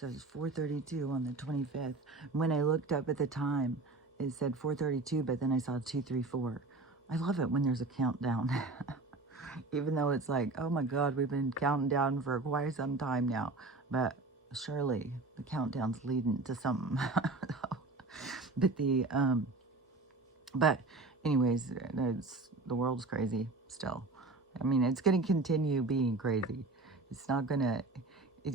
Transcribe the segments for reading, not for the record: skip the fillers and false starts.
So it's 4:32 on the 25th. When I looked up at the time, it said 4:32, but then I saw 2:34. I love it when there's a countdown. Even though it's like, oh my God, we've been counting down for quite some time now. But surely the countdown's leading to something. But but anyways, the world's crazy still. I mean, it's going to continue being crazy. It's not going to,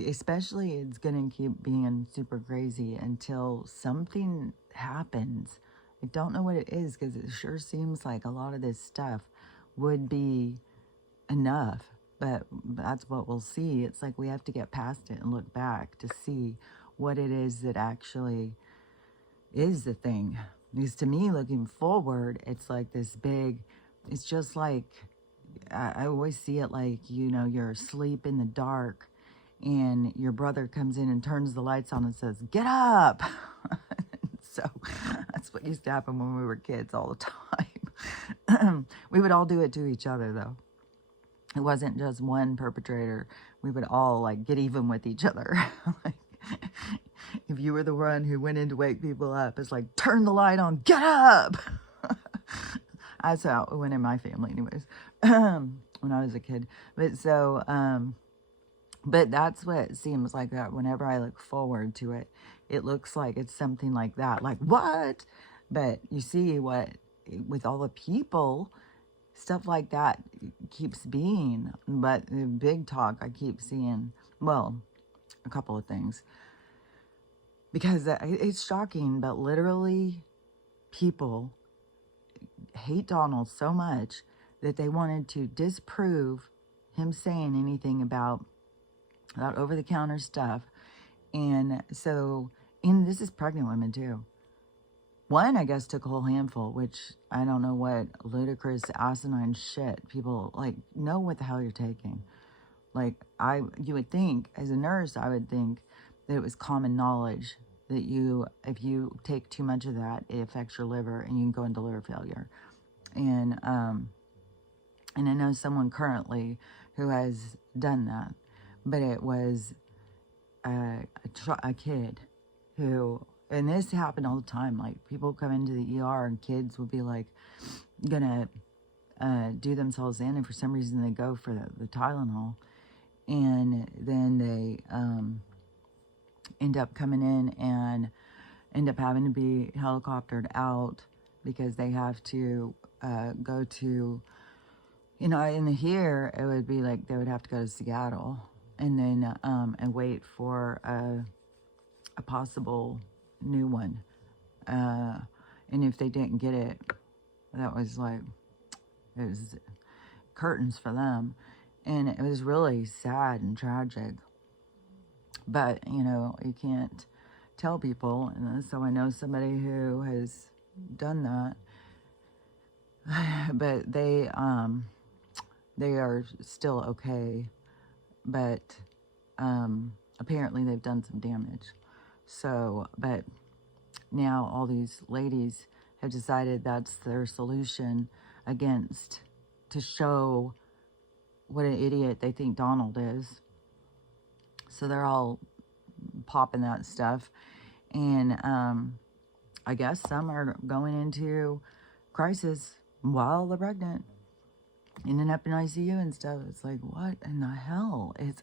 especially it's going to keep being super crazy until something happens. I don't know what it is, because it sure seems like a lot of this stuff would be enough, but that's what we'll see. It's like we have to get past it and look back to see what it is that actually is the thing. Because to me, looking forward, it's like this big, it's just like, I always see it like, you know, you're asleep in the dark and your brother comes in and turns the lights on and says, get up. So that's what used to happen when we were kids all the time. We would all do it to each other, though. It wasn't just one perpetrator. We would all like get even with each other. Like, if you were the one who went in to wake people up, it's like, turn the light on, get up. That's how it went in my family anyways, when I was a kid. But so, but that's what it seems like that whenever I look forward to it, it looks like it's something like that. Like, what? But you see what, with all the people, stuff like that keeps being. But the big talk I keep seeing, well, a couple of things. Because it's shocking, but literally people hate Donald so much that they wanted to disprove him saying anything about over-the-counter stuff. And so, and this is pregnant women too. One, I guess, took a whole handful, which I don't know what ludicrous, asinine shit people, like, know what the hell you're taking. Like, you would think, as a nurse, I would think that it was common knowledge that if you take too much of that, it affects your liver and you can go into liver failure. And I know someone currently who has done that, but it was a kid who, and this happened all the time, like people come into the ER and kids will be like gonna do themselves in, and for some reason they go for the Tylenol, and then they end up coming in and end up having to be helicoptered out because they have to go to, you know, in here it would be like they would have to go to Seattle and then and wait for a possible new one, and if they didn't get it, that was like, it was curtains for them, and it was really sad and tragic. But you know, you can't tell people, and so I know somebody who has done that, but they are still okay, but apparently they've done some damage. So, but now all these ladies have decided that's their solution against, to show what an idiot they think Donald is. So they're all popping that stuff. And I guess some are going into crisis while they're pregnant, ending up in ICU and stuff. It's like, what in the hell? It's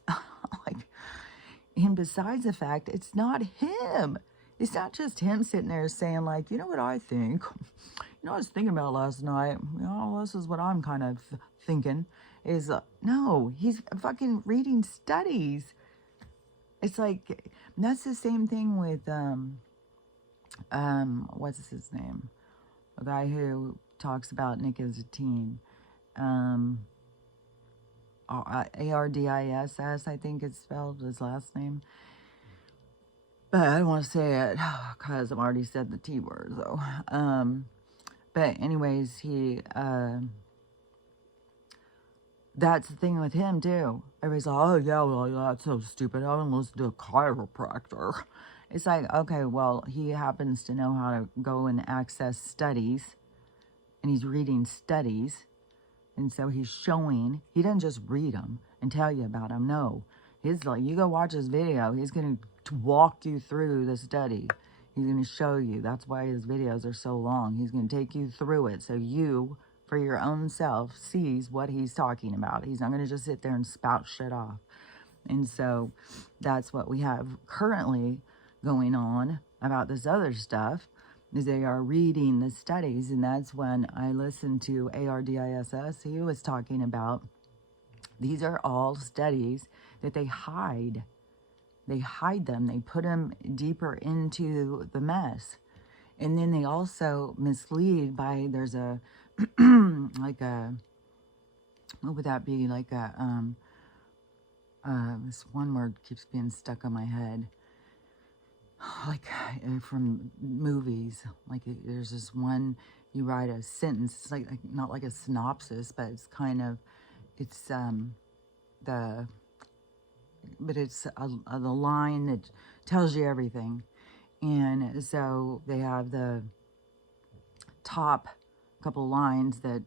like, and besides the fact, it's not him. It's not just him sitting there saying like, you know what I think? You know, I was thinking about last night. You know, this is what I'm kind of thinking. Is no, he's fucking reading studies. It's like, that's the same thing with what's his name? A guy who talks about Nick as a teen. ARDISS, I think it's spelled, his last name. But I don't want to say it because I've already said the T word, though. But anyways, that's the thing with him, too. Everybody's like, oh, yeah, well, that's so stupid. I don't listen to a chiropractor. It's like, okay, well, he happens to know how to go and access studies, and he's reading studies, and so he's showing. He doesn't just read them and tell you about them. No, he's like, you go watch his video, he's going to to walk you through the study. He's going to show you. That's why his videos are so long. He's going to take you through it so you, for your own self, sees what he's talking about. He's not going to just sit there and spout shit off. And so that's what we have currently going on about this other stuff, is they are reading the studies. And that's when I listened to ARDISS. He was talking about these are all studies that they hide. They hide them. They put them deeper into the mess. And then they also mislead by, there's a, like a, what would that be? Like a, this one word keeps being stuck on my head. Like from movies, like there's this one, you write a sentence, it's like not like a synopsis, but it's kind of, it's the line that tells you everything. And so they have the top couple lines that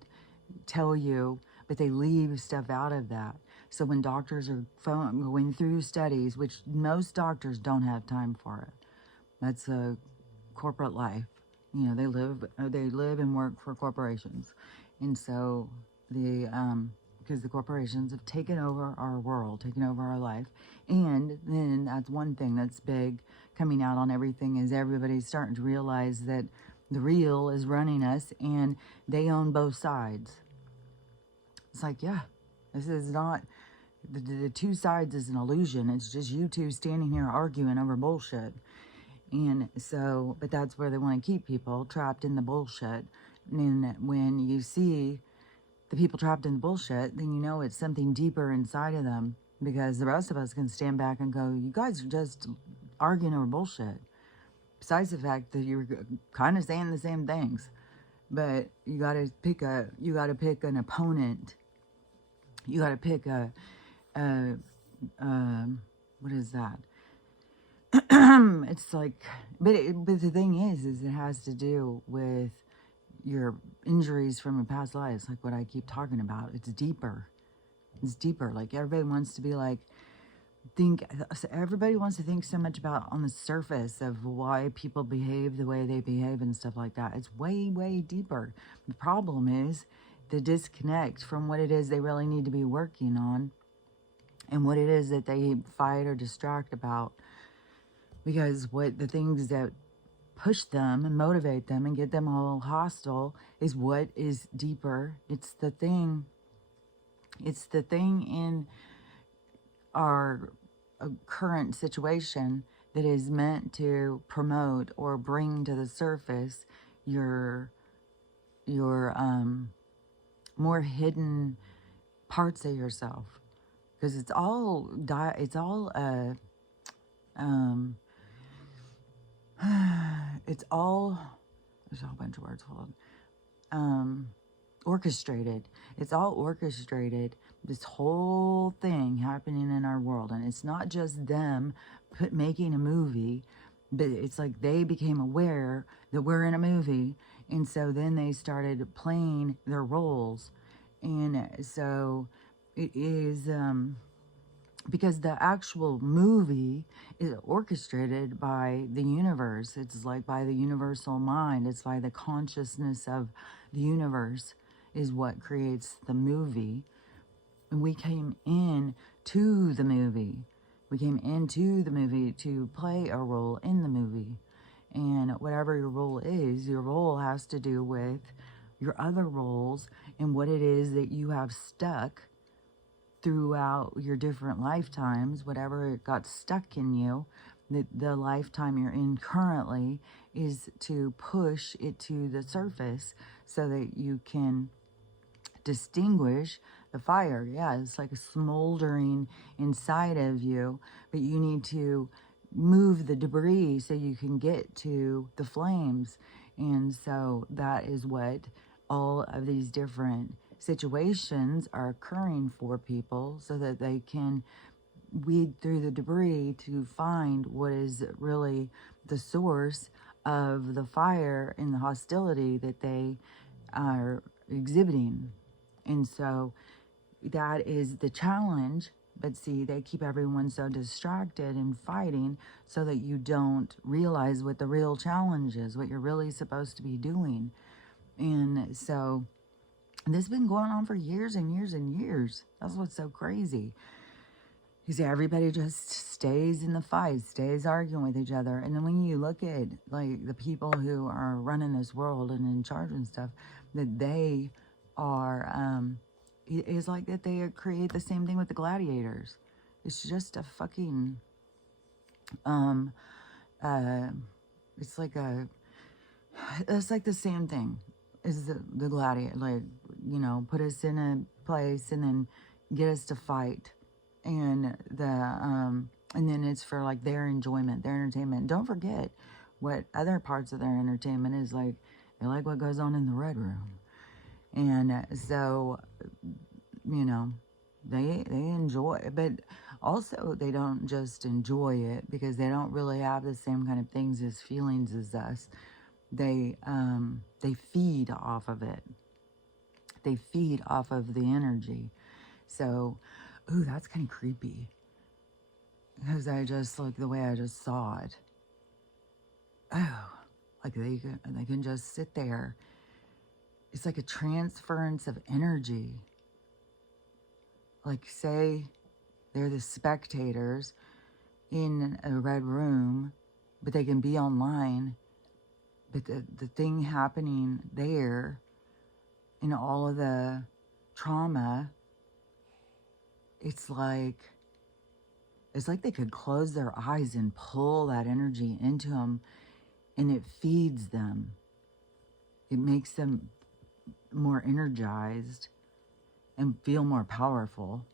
tell you, but they leave stuff out of that. So when doctors are going through studies, which most doctors don't have time for it, that's a corporate life. You know, they live and work for corporations. And so because the corporations have taken over our world, taken over our life. And then that's one thing that's big coming out on everything, is everybody's starting to realize that the real is running us and they own both sides. It's like, yeah, this is not, the two sides is an illusion. It's just you two standing here arguing over bullshit. And so, but that's where they want to keep people trapped in the bullshit. And when you see the people trapped in the bullshit, then you know it's something deeper inside of them, because the rest of us can stand back and go, you guys are just arguing over bullshit. Besides the fact that you're kind of saying the same things, but you got to pick an opponent. You got to pick what is that? It's like, but the thing is it has to do with your injuries from your past lives, like what I keep talking about. It's deeper. It's deeper. Like everybody wants to be like, everybody wants to think so much about on the surface of why people behave the way they behave and stuff like that. It's way, way deeper. The problem is the disconnect from what it is they really need to be working on and what it is that they fight or distract about. Because what the things that push them and motivate them and get them all hostile is what is deeper. It's the thing in our current situation that is meant to promote or bring to the surface your more hidden parts of yourself, because it's all it's all there's a whole bunch of words, hold on. Orchestrated. It's all orchestrated, this whole thing happening in our world. And it's not just them making a movie, but it's like they became aware that we're in a movie, and so then they started playing their roles. And so it is because the actual movie is orchestrated by the universe. It's like by the universal mind. It's by the consciousness of the universe is what creates the movie. And we came in to the movie. We came into the movie to play a role in the movie. And whatever your role is, your role has to do with your other roles and what it is that you have stuck throughout your different lifetimes. Whatever got stuck in you, the lifetime you're in currently, is to push it to the surface so that you can distinguish the fire. Yeah, it's like a smoldering inside of you, but you need to move the debris so you can get to the flames. And so that is what all of these different situations are occurring for people, so that they can weed through the debris to find what is really the source of the fire and the hostility that they are exhibiting. And so that is the challenge But see, they keep everyone so distracted and fighting so that you don't realize what the real challenge is, what you're really supposed to be doing. And so this has been going on for years and years and years. That's what's so crazy. You see, everybody just stays in the fight, stays arguing with each other. And then when you look at like the people who are running this world and in charge and stuff, that they are, it's like that they create the same thing with the gladiators. It's just a fucking, uh, it's like a, it's like the same thing as the gladiator. Like, you know, put us in a place and then get us to fight. And and then it's for like their enjoyment, their entertainment. Don't forget what other parts of their entertainment is like. They like what goes on in the Red Room. And so, you know, they enjoy, but also they don't just enjoy it because they don't really have the same kind of things as feelings as us. They feed off of it. They feed off of the energy. So, ooh, that's kind of creepy. Because I just, like, the way I just saw it. Oh, like they can just sit there. It's like a transference of energy. Like, say they're the spectators in a red room, but they can be online. But the thing happening there, in all of the trauma, it's like they could close their eyes and pull that energy into them, and it feeds them. It makes them more energized and feel more powerful,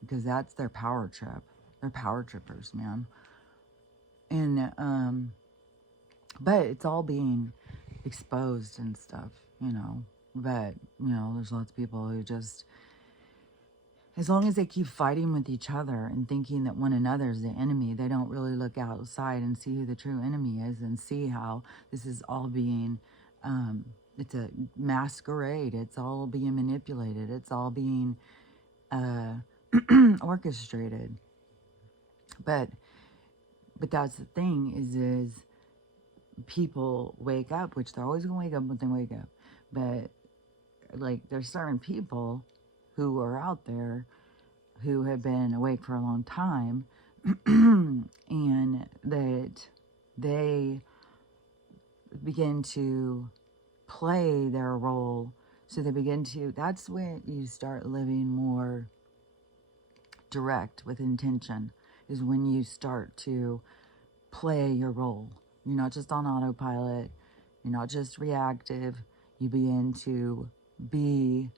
because that's their power trip. They're power trippers, man. And but it's all being exposed and stuff, you know. But, you know, there's lots of people who just, as long as they keep fighting with each other and thinking that one another is the enemy, they don't really look outside and see who the true enemy is and see how this is all being, it's a masquerade. It's all being manipulated. It's all being orchestrated. But that's the thing is people wake up, which they're always going to wake up when they wake up. But, like, there's certain people who are out there who have been awake for a long time and that they begin to play their role. So they begin to, that's when you start living more direct with intention, is when you start to play your role. You're not just on autopilot. You're not just reactive. You begin to be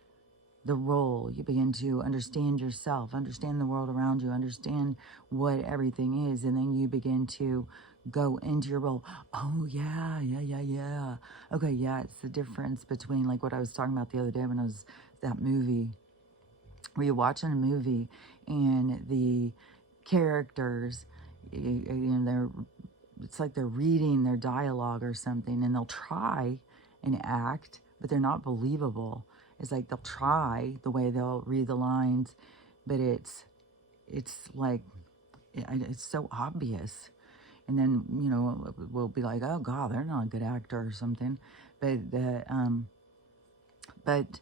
the role. You begin to understand yourself, understand the world around you, understand what everything is, and then you begin to go into your role. Oh, yeah. Okay, yeah, it's the difference between, like, what I was talking about the other day when I was that movie, where you're watching a movie and the characters, you know, it's like they're reading their dialogue or something, and they'll try and act, but they're not believable. It's like they'll try the way they'll read the lines, but it's like, it's so obvious. And then, you know, we'll be like, oh God, they're not a good actor or something. But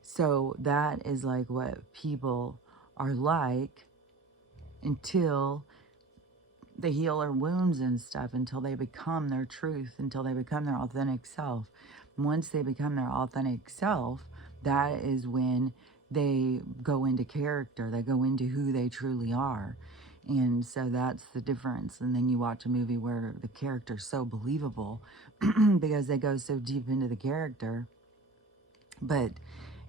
so that is like what people are like until they heal their wounds and stuff, until they become their truth, until they become their authentic self. Once they become their authentic self, that is when they go into character. They go into who they truly are. And so that's the difference. And then you watch a movie where the character's so believable because they go so deep into the character. But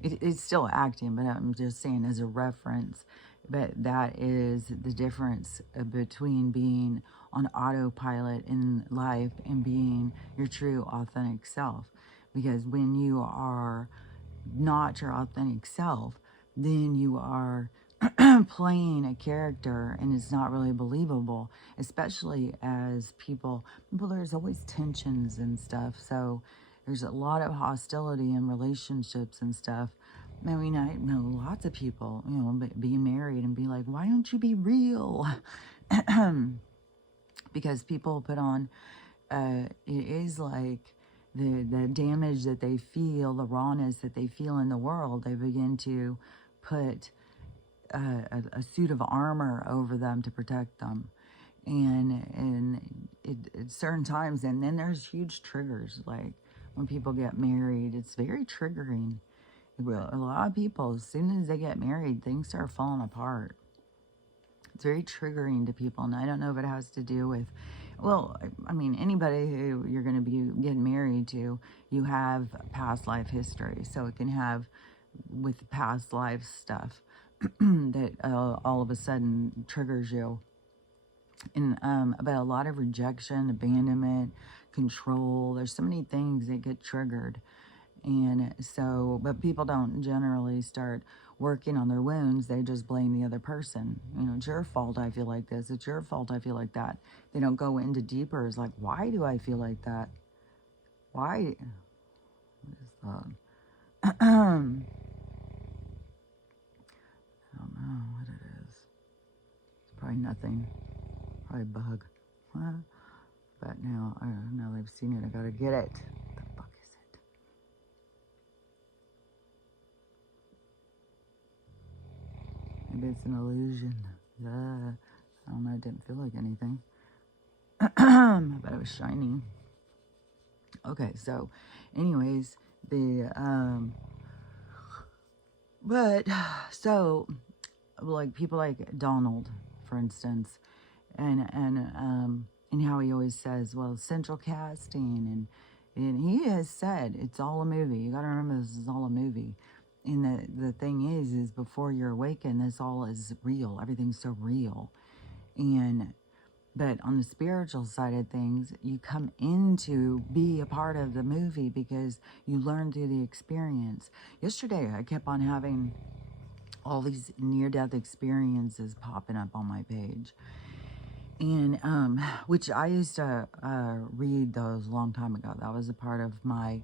it's still acting, but I'm just saying as a reference. But that is the difference between being on autopilot in life and being your true authentic self. Because when you are not your authentic self, then you are playing a character, and it's not really believable, especially as people, there's always tensions and stuff. So there's a lot of hostility in relationships and stuff I mean, I know lots of people, you know, being married and be like, why don't you be real? Because people put on, it is like the damage that they feel, the rawness that they feel in the world, they begin to put a suit of armor over them to protect them. And at certain times, and then there's huge triggers, like when people get married, it's very triggering. A lot of people, as soon as they get married, things start falling apart. It's very triggering to people, and I don't know if it has to do with, well, I mean, anybody who you're going to be getting married to, you have past life history, so it can have with past life stuff that all of a sudden triggers you. And about a lot of rejection, abandonment, control. There's so many things that get triggered. And so, but people don't generally start working on their wounds. They just blame the other person. You know, it's your fault I feel like this. It's your fault I feel like that. They don't go into deeper. It's like, why do I feel like that? Why? What is that? I don't know what it is. It's probably nothing. Probably a bug. But now they've seen it. I gotta get it. What the fuck is it? Maybe it's an illusion. I don't know. It didn't feel like anything. But it was shiny. Okay, so, anyways, but so, like people like Donald, for instance, and how he always says, well, central casting, and he has said it's all a movie. You got to remember this is all a movie. And the thing is before you're awakened, this all is real. Everything's so real. But on the spiritual side of things, you come in to be a part of the movie because you learn through the experience. Yesterday, I kept on having all these near-death experiences popping up on my page. And which I used to read those a long time ago. That was a part of my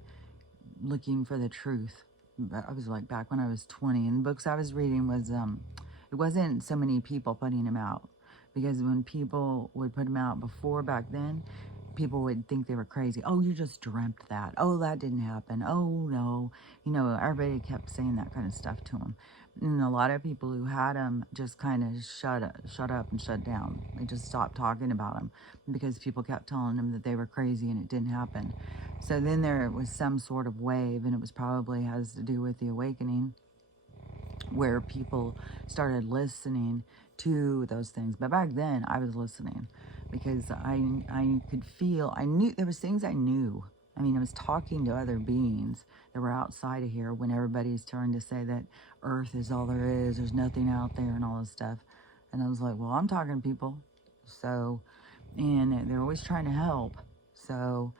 looking for the truth. I was like back when I was 20, and the books I was reading was it wasn't so many people putting them out, because when people would put them out before back then, people would think they were crazy. Oh, you just dreamt that. Oh, that didn't happen. Oh no, you know, everybody kept saying that kind of stuff to them. And a lot of people who had them just kind of shut up and shut down. They just stopped talking about them because people kept telling them that they were crazy and it didn't happen. So then there was some sort of wave, and it was probably has to do with the awakening, where people started listening to those things. But back then, I was listening because I could feel, I knew, there was things I knew. I mean, I was talking to other beings that were outside of here when everybody's trying to say that Earth is all there is, there's nothing out there and all this stuff. And I was like, well, I'm talking to people. So, and they're always trying to help. So,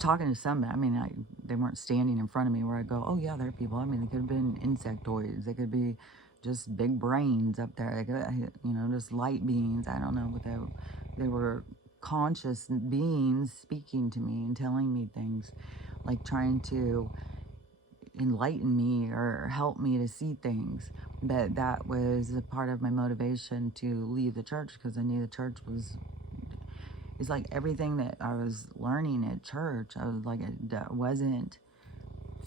talking to some, I mean, they weren't standing in front of me where I go, oh yeah, there are people. I mean, they could have been insectoids. They could be just big brains up there. They could, you know, just light beings. I don't know, but they were conscious beings speaking to me and telling me things, like trying to enlighten me or help me to see things. But that was a part of my motivation to leave the church, because I knew the church was, it's like everything that I was learning at church, I was like, it wasn't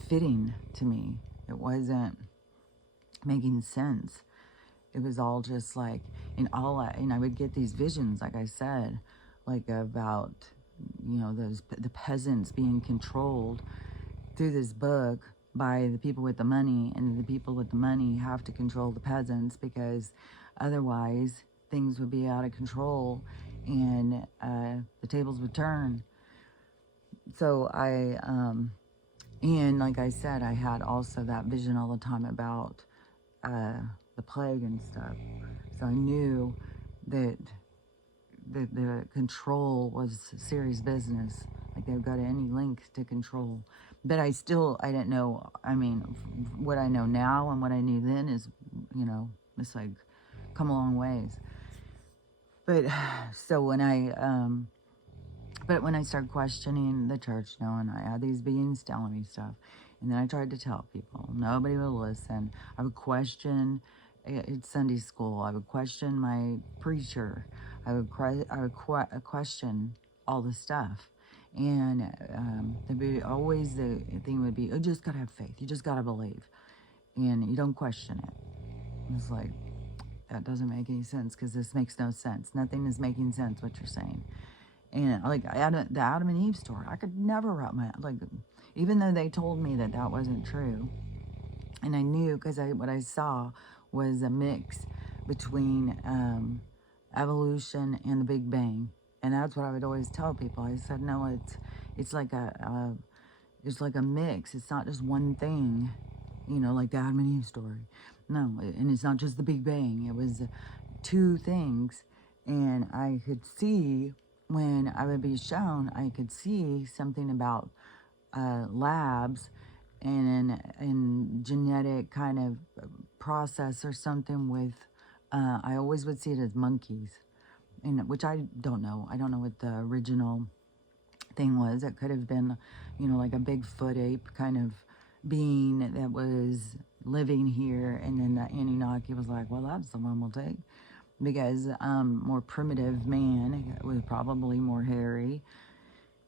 fitting to me. It wasn't making sense. It was all just like, and I would get these visions, like I said, like about, you know, the peasants being controlled through this book by the people with the money, and the people with the money have to control the peasants, because otherwise things would be out of control and the tables would turn. So and like I said, I had also that vision all the time about the plague and stuff. So I knew that the control was serious business. Like they've got any link to control. But I didn't know. I mean, what I know now and what I knew then is, you know, it's like come a long ways. But so when I But when I started questioning the church, and I had these beings telling me stuff, and then I tried to tell people, nobody would listen. I would question at Sunday school. I would question my preacher. Question all the stuff. And there'd be always the thing would be, you just gotta have faith. You just gotta believe. And you don't question it. It's like, that doesn't make any sense because this makes no sense. Nothing is making sense what you're saying. And like the Adam and Eve story, I could never wrap my, like, even though they told me that that wasn't true. And I knew because what I saw was a mix between evolution and the Big Bang. And that's what I would always tell people. I said, no, it's like it's like a mix. It's not just one thing, like the Adam and Eve story. No, and it's not just the Big Bang. It was two things. And I could see when I would be shown, I could see something about labs and genetic kind of process or something with, I always would see it as monkeys, and which I don't know. I don't know what the original thing was. It could have been, like a Bigfoot ape kind of being that was living here, and then the Anunnaki was like, well, that's the one we'll take. Because more primitive man was probably more hairy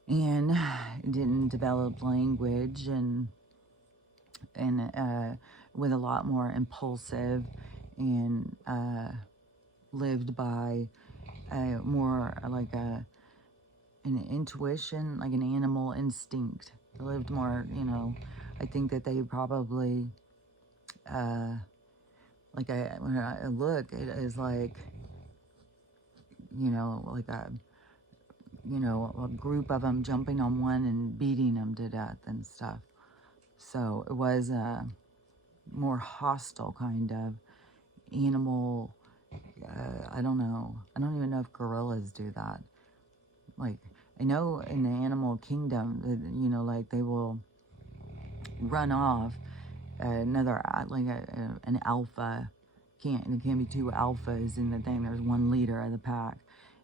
and didn't develop language and with a lot more impulsive and lived by more like an intuition, like an animal instinct. They lived more, I think that they probably when I look, it is like, like a group of them jumping on one and beating them to death and stuff. So it was a more hostile kind of animal. I don't know. I don't even know if gorillas do that. Like, I know in the animal kingdom, like they will run off another, like an alpha. There can't be two alphas in the thing. There's one leader of the pack.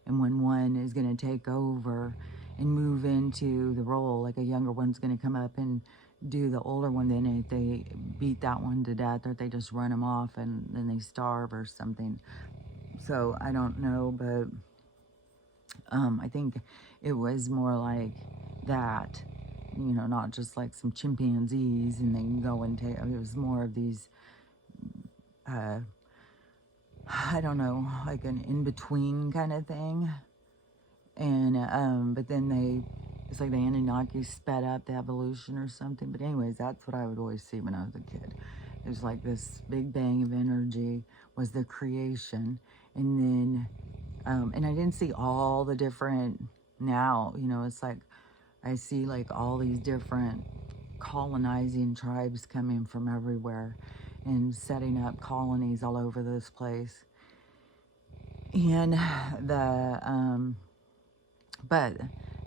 And when one is going to take over and move into the role, like a younger one's going to come up and do the older one, then if they beat that one to death, or if they just run them off and then they starve or something. So I don't know, but I think it was more like that, not just like some chimpanzees and they can go and take, it was more of these, I don't know, like an in-between kind of thing. And, but then it's like the Anunnaki sped up the evolution or something. But anyways, that's what I would always see when I was a kid. It was like this big bang of energy was the creation. And then, and I didn't see all the different, now, it's like, I see like all these different colonizing tribes coming from everywhere and setting up colonies all over this place. And but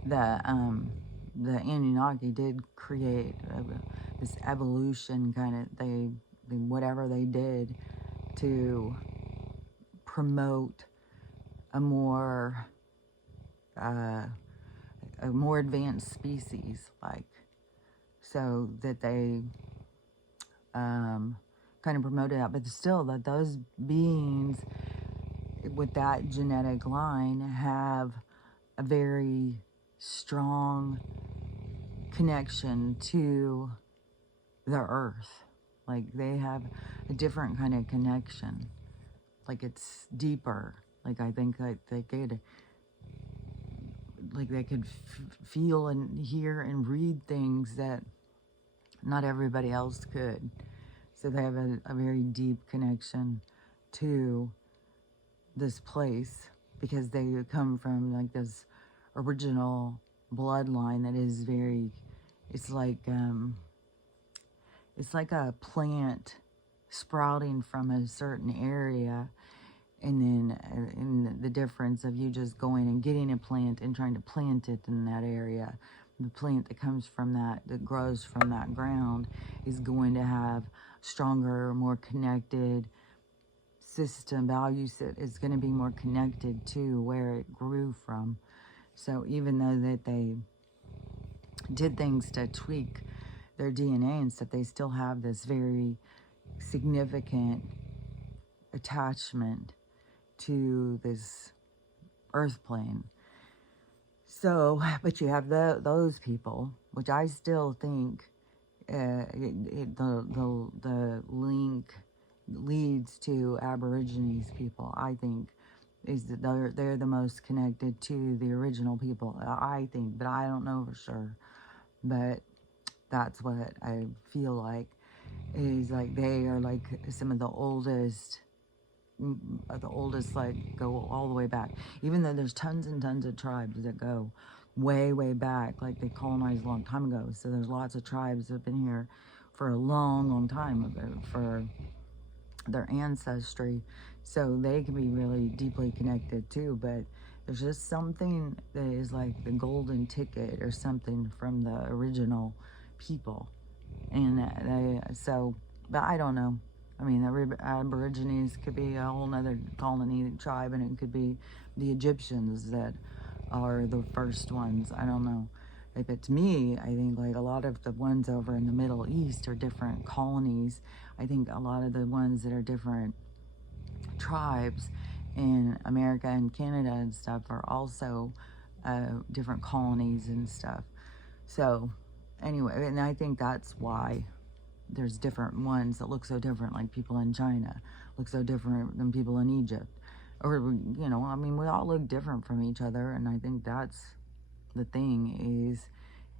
the Anunnaki did create this evolution kind of, whatever they did to promote a more advanced species, like, so that they kind of promoted that, but still that those beings with that genetic line have a very strong connection to the earth. Like, they have a different kind of connection. Like, it's deeper. Like, I think like they could feel and hear and read things that not everybody else could. So they have a very deep connection to this place because they come from like this original bloodline that is very, it's like a plant sprouting from a certain area, and then in the difference of you just going and getting a plant and trying to plant it in that area. The plant that comes from that grows from that ground, is going to have stronger, more connected system, value set. It's going to be more connected to where it grew from. So even though that they did things to tweak their DNA and stuff, they still have this very significant attachment to this earth plane. So, but you have those people, which I still think the link leads to Aborigines people. I think is that they're the most connected to the original people. I think, but I don't know for sure. But that's what I feel like is like they are like some of the oldest, like go all the way back. Even though there's tons and tons of tribes that go way, way back, like they colonized a long time ago. So there's lots of tribes that have been here for a long, long time for their ancestry. So they can be really deeply connected too. But there's just something that is like the golden ticket or something from the original people. And but I don't know. I mean, the Aborigines could be a whole nother colony tribe, and it could be the Egyptians that are the first ones. I don't know. If it's me, I think like a lot of the ones over in the Middle East are different colonies. I think a lot of the ones that are different tribes in America and Canada and stuff are also different colonies and stuff. So anyway, and I think that's why there's different ones that look so different, like people in China look so different than people in Egypt. Or, you know, I mean, we all look different from each other, and I think that's the thing is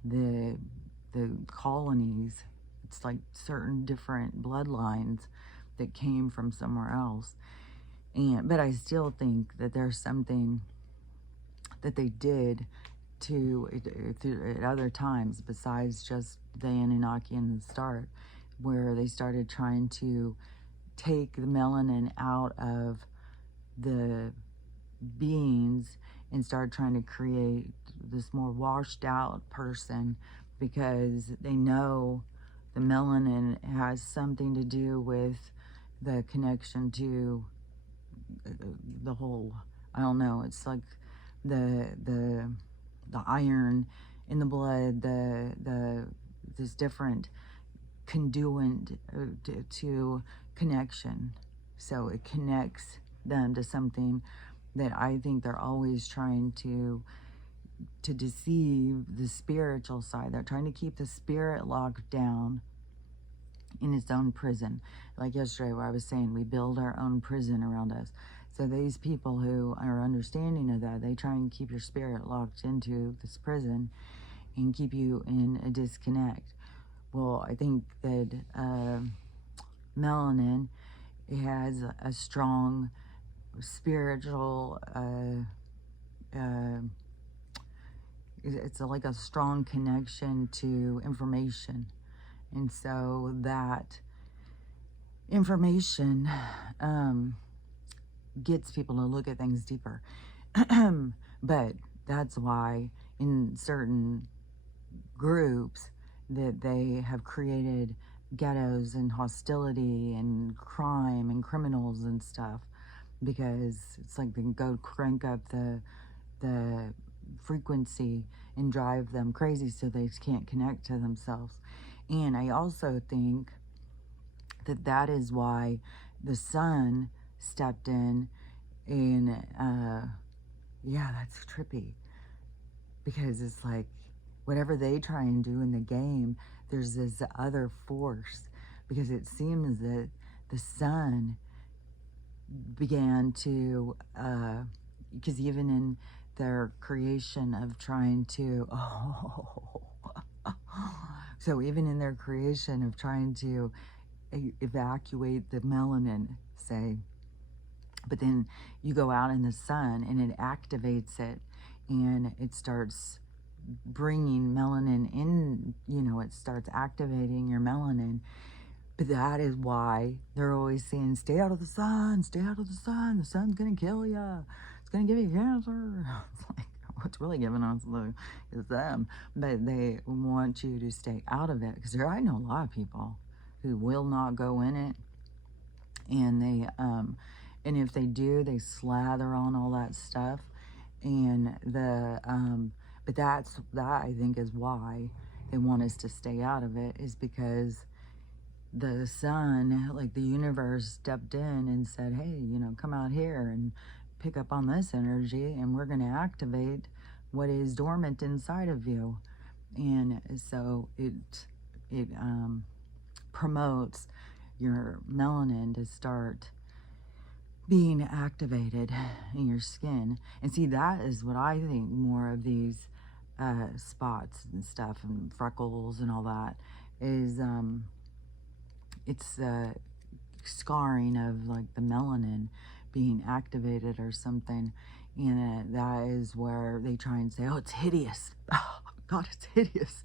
the colonies. It's like certain different bloodlines that came from somewhere else. But I still think that there's something that they did at other times besides just the Anunnaki in the start, where they started trying to take the melanin out of the beings and started trying to create this more washed out person, because they know the melanin has something to do with the connection to the whole, I don't know, it's like the iron in the blood, this different conduit to connection. So it connects them to something that I think they're always trying to deceive the spiritual side. They're trying to keep the spirit locked down in its own prison. Like yesterday where I was saying, we build our own prison around us. So these people who are understanding of that, they try and keep your spirit locked into this prison and keep you in a disconnect. Well, I think that melanin, it has a strong spiritual, it's like a strong connection to information. And so that information gets people to look at things deeper. But that's why in certain groups that they have created ghettos and hostility and crime and criminals and stuff, because it's like they can go crank up the frequency and drive them crazy so they can't connect to themselves. And I also think that that is why the sun stepped in and yeah, that's trippy, because it's like whatever they try and do in the game, there's this other force, because it seems that the sun began to because even in their creation of trying to so even in their creation of trying to evacuate the melanin, say, but then you go out in the sun and it activates it and it starts bringing melanin in, you know, it starts activating your melanin. But that is why they're always saying, stay out of the sun, stay out of the sun, the sun's gonna kill you, it's gonna give you cancer. It's like, what's really giving us is them. But they want you to stay out of it, because I know a lot of people who will not go in it, and they and if they do, they slather on all that stuff, And but that I think is why they want us to stay out of it, is because the sun, like the universe, stepped in and said, hey, come out here and pick up on this energy, and we're going to activate what is dormant inside of you. And so it promotes your melanin to start being activated in your skin. And see, that is what I think more of these spots and stuff and freckles and all that is. It's scarring of like the melanin being activated or something. And that is where they try and say, oh, it's hideous. Oh, God, it's hideous.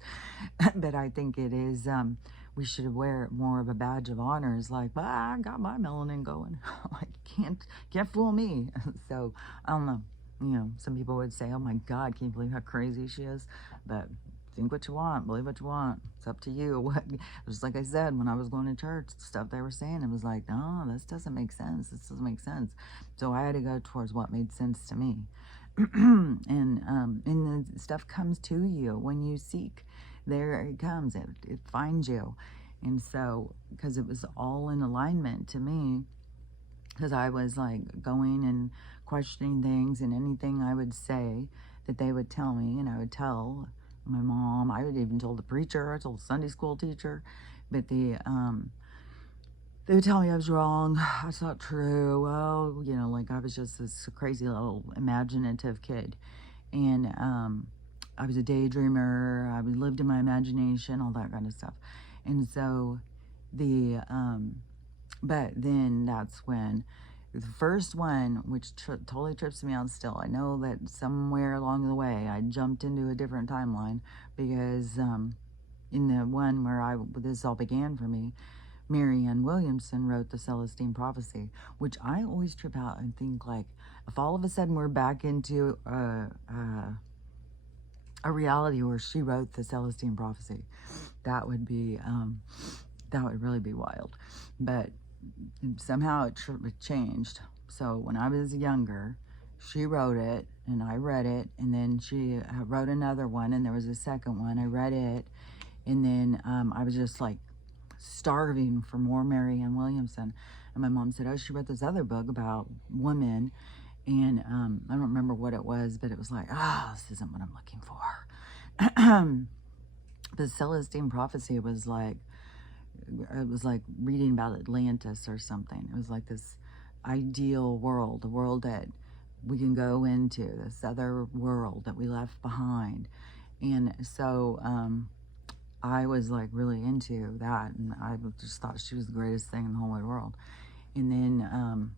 But I think it is, we should wear it more of a badge of honor. It's like, I got my melanin going. Like, can't fool me. So, I don't know. Some people would say, oh my God, can you believe how crazy she is? But think what you want, believe what you want. It's up to you. Just like I said, when I was going to church, the stuff they were saying, it was like, no, this doesn't make sense. This doesn't make sense. So I had to go towards what made sense to me. And the stuff comes to you when you seek. There it comes. It finds you. And so, because it was all in alignment to me, because I was like going and questioning things, and anything I would say that they would tell me, and I would tell my mom. I would even told the preacher. I told the Sunday school teacher, but they would tell me I was wrong. That's not true. Well, like I was just this crazy little imaginative kid, and I was a daydreamer. I lived in my imagination, all that kind of stuff, and so the but then that's when the first one, which totally trips me out still. I know that somewhere along the way I jumped into a different timeline, because in the one where this all began for me, Marianne Williamson wrote the Celestine Prophecy, which I always trip out and think, like, if all of a sudden we're back into a reality where she wrote the Celestine Prophecy, that would really be wild. But somehow it changed. So when I was younger, she wrote it and I read it, and then she wrote another one, and there was a second one. I read it, and then I was just like starving for more Marianne Williamson. And my mom said, oh, she wrote this other book about women, and I don't remember what it was, but it was like, this isn't what I'm looking for. The Celestine Prophecy was like, it was like reading about Atlantis or something. It was like this ideal world, a world that we can go into, this other world that we left behind. And so I was like really into that, and I just thought she was the greatest thing in the whole wide world. And then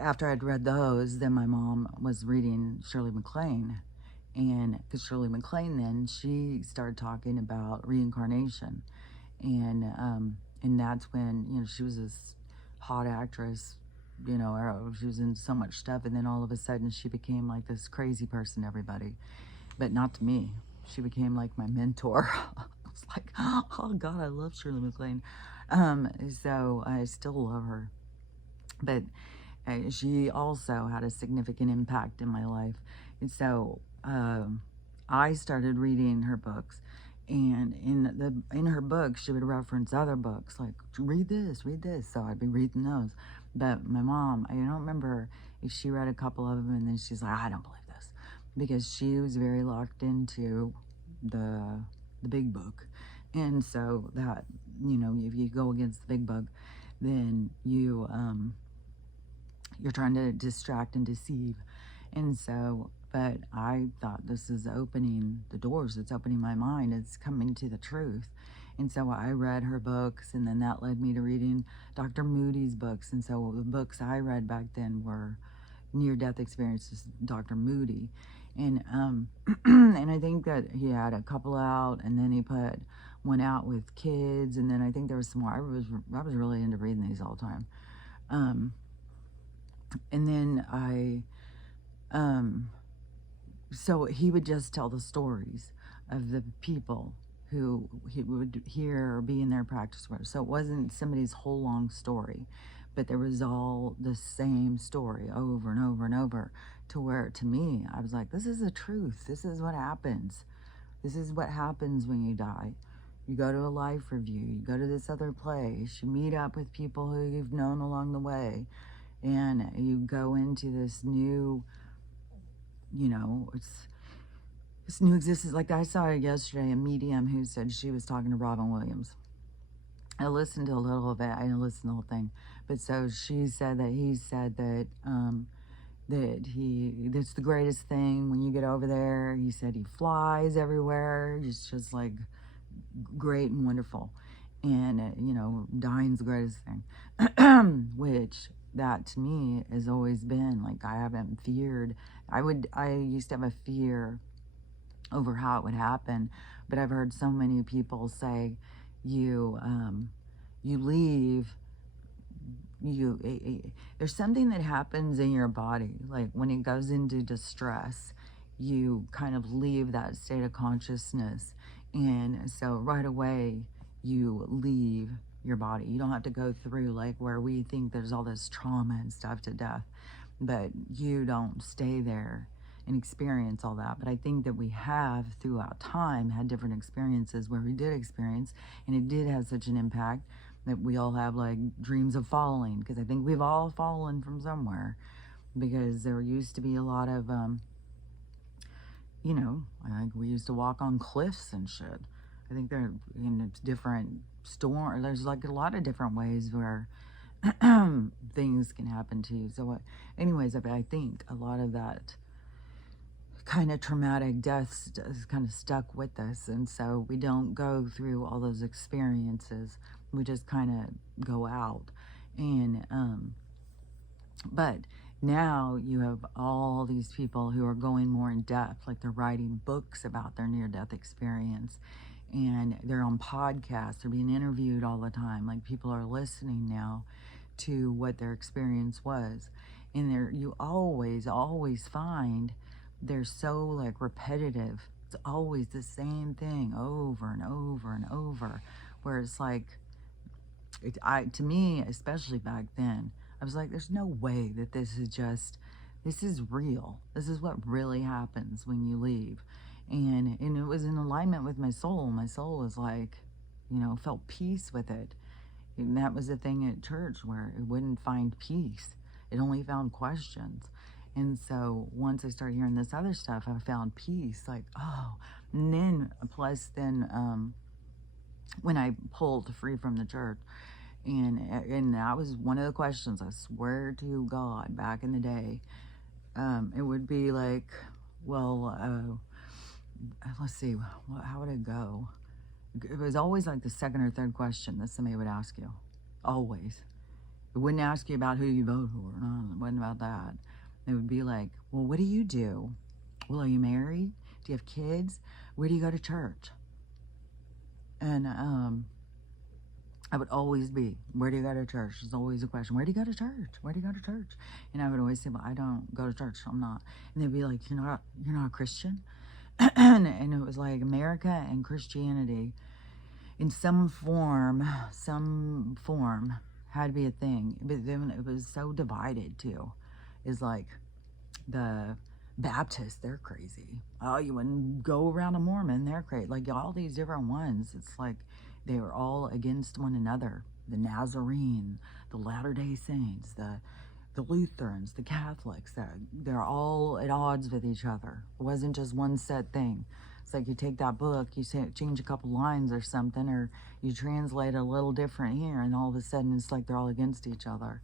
after I'd read those, then my mom was reading Shirley MacLaine. And because Shirley MacLaine, then she started talking about reincarnation. And that's when, she was this hot actress, she was in so much stuff, and then all of a sudden she became like this crazy person to everybody, but not to me. She became like my mentor. I was like, oh God, I love Shirley MacLaine. So I still love her, but she also had a significant impact in my life. And so I started reading her books. And in her books, she would reference other books, like, read this. So I'd be reading those. But my mom, I don't remember if she read a couple of them, and then she's like, I don't believe this. Because she was very locked into the big book. And so that, if you go against the big book, then you're trying to distract and deceive. And so, but I thought, this is opening the doors. It's opening my mind. It's coming to the truth. And so I read her books, and then that led me to reading Dr. Moody's books. And so the books I read back then were near-death experiences, Dr. Moody. And and I think that he had a couple out, and then he put one out with kids, and then I think there was some more. I was really into reading these all the time. And then so he would just tell the stories of the people who he would hear or be in their practice with. So it wasn't somebody's whole long story, but there was all the same story over and over and over, to where, to me, I was like, this is the truth. This is what happens. This is what happens when you die. You go to a life review, you go to this other place, you meet up with people who you've known along the way, and you go into this new, it's this new existence. Like, I saw yesterday a medium who said she was talking to Robin Williams. I listened to a little of it. I didn't listen to the whole thing. But so she said that he said that that's the greatest thing when you get over there. He said he flies everywhere. It's just like great and wonderful. And, dying's the greatest thing. Which, that to me has always been, like, I haven't feared. I used to have a fear over how it would happen, but I've heard so many people say, you leave, there's something that happens in your body, like when it goes into distress, you kind of leave that state of consciousness, and so right away you leave your body. You don't have to go through, like, where we think there's all this trauma and stuff to death, but you don't stay there and experience all that. But I think that we have throughout time had different experiences where we did experience, and it did have such an impact that we all have, like, dreams of falling, because I think we've all fallen from somewhere, because there used to be a lot of I think we used to walk on cliffs and shit. I think there in different storm, there's like a lot of different ways where things can happen to you. So anyways, I think a lot of that kind of traumatic deaths is kind of stuck with us, and so we don't go through all those experiences. We just kind of go out, and but now you have all these people who are going more in depth, like they're writing books about their near-death experience, and they're on podcasts, they're being interviewed all the time. Like, people are listening now to what their experience was, and you always find they're so, like, repetitive. It's always the same thing over and over and over, where it's like, to me, especially back then, I was like, there's no way that this is real. This is what really happens when you leave. And it was in alignment with my soul. My soul was like, felt peace with it. And that was the thing at church, where it wouldn't find peace. It only found questions. And so once I started hearing this other stuff, I found peace. Like, oh, and then when I pulled free from the church, and that was one of the questions, I swear to God, back in the day, it would be like, well, let's see, how would it go? It was always like the second or third question that somebody would ask you. Always. It wouldn't ask you about who you vote for. No, it wasn't about that. It would be like, well, what do you do? Well, are you married? Do you have kids? Where do you go to church? And I would always be, where do you go to church? There's always a question. Where do you go to church? Where do you go to church? And I would always say, well, I don't go to church. I'm not. And they'd be like, you're not a Christian? And it was like America and Christianity in some form had to be a thing. But then it was so divided too. It's like the Baptists, they're crazy. Oh, you wouldn't go around a Mormon, they're crazy. Like, all these different ones, it's like they were all against one another. The Nazarene, the Latter-day Saints, the Lutherans, the Catholics, they're all at odds with each other. It wasn't just one set thing. It's like you take that book, you change a couple lines or something, or you translate a little different here, and all of a sudden it's like they're all against each other.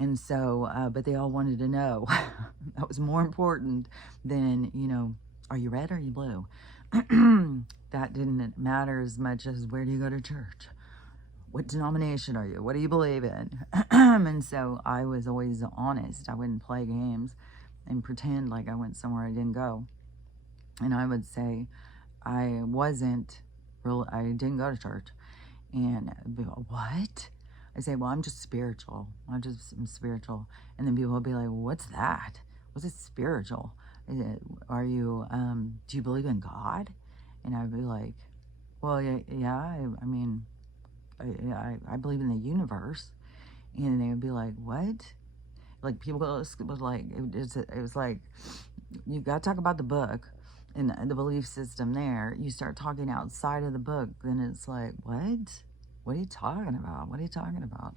And so, but they all wanted to know. That was more important than, are you red or are you blue? That didn't matter as much as, where do you go to church? What denomination are you? What do you believe in? And so I was always honest. I wouldn't play games and pretend like I went somewhere I didn't go. And I would say I didn't go to church. And be like, what? I say, well, I'm just spiritual. I'm spiritual. And then people will be like, well, what's that? What's it spiritual? Are you, do you believe in God? And I'd be like, well, yeah, I mean, I believe in the universe. And they would be like, what? Like, people was like, it was like, you got to talk about the book and the belief system there. You start talking outside of the book, then it's like, what? What are you talking about? What are you talking about?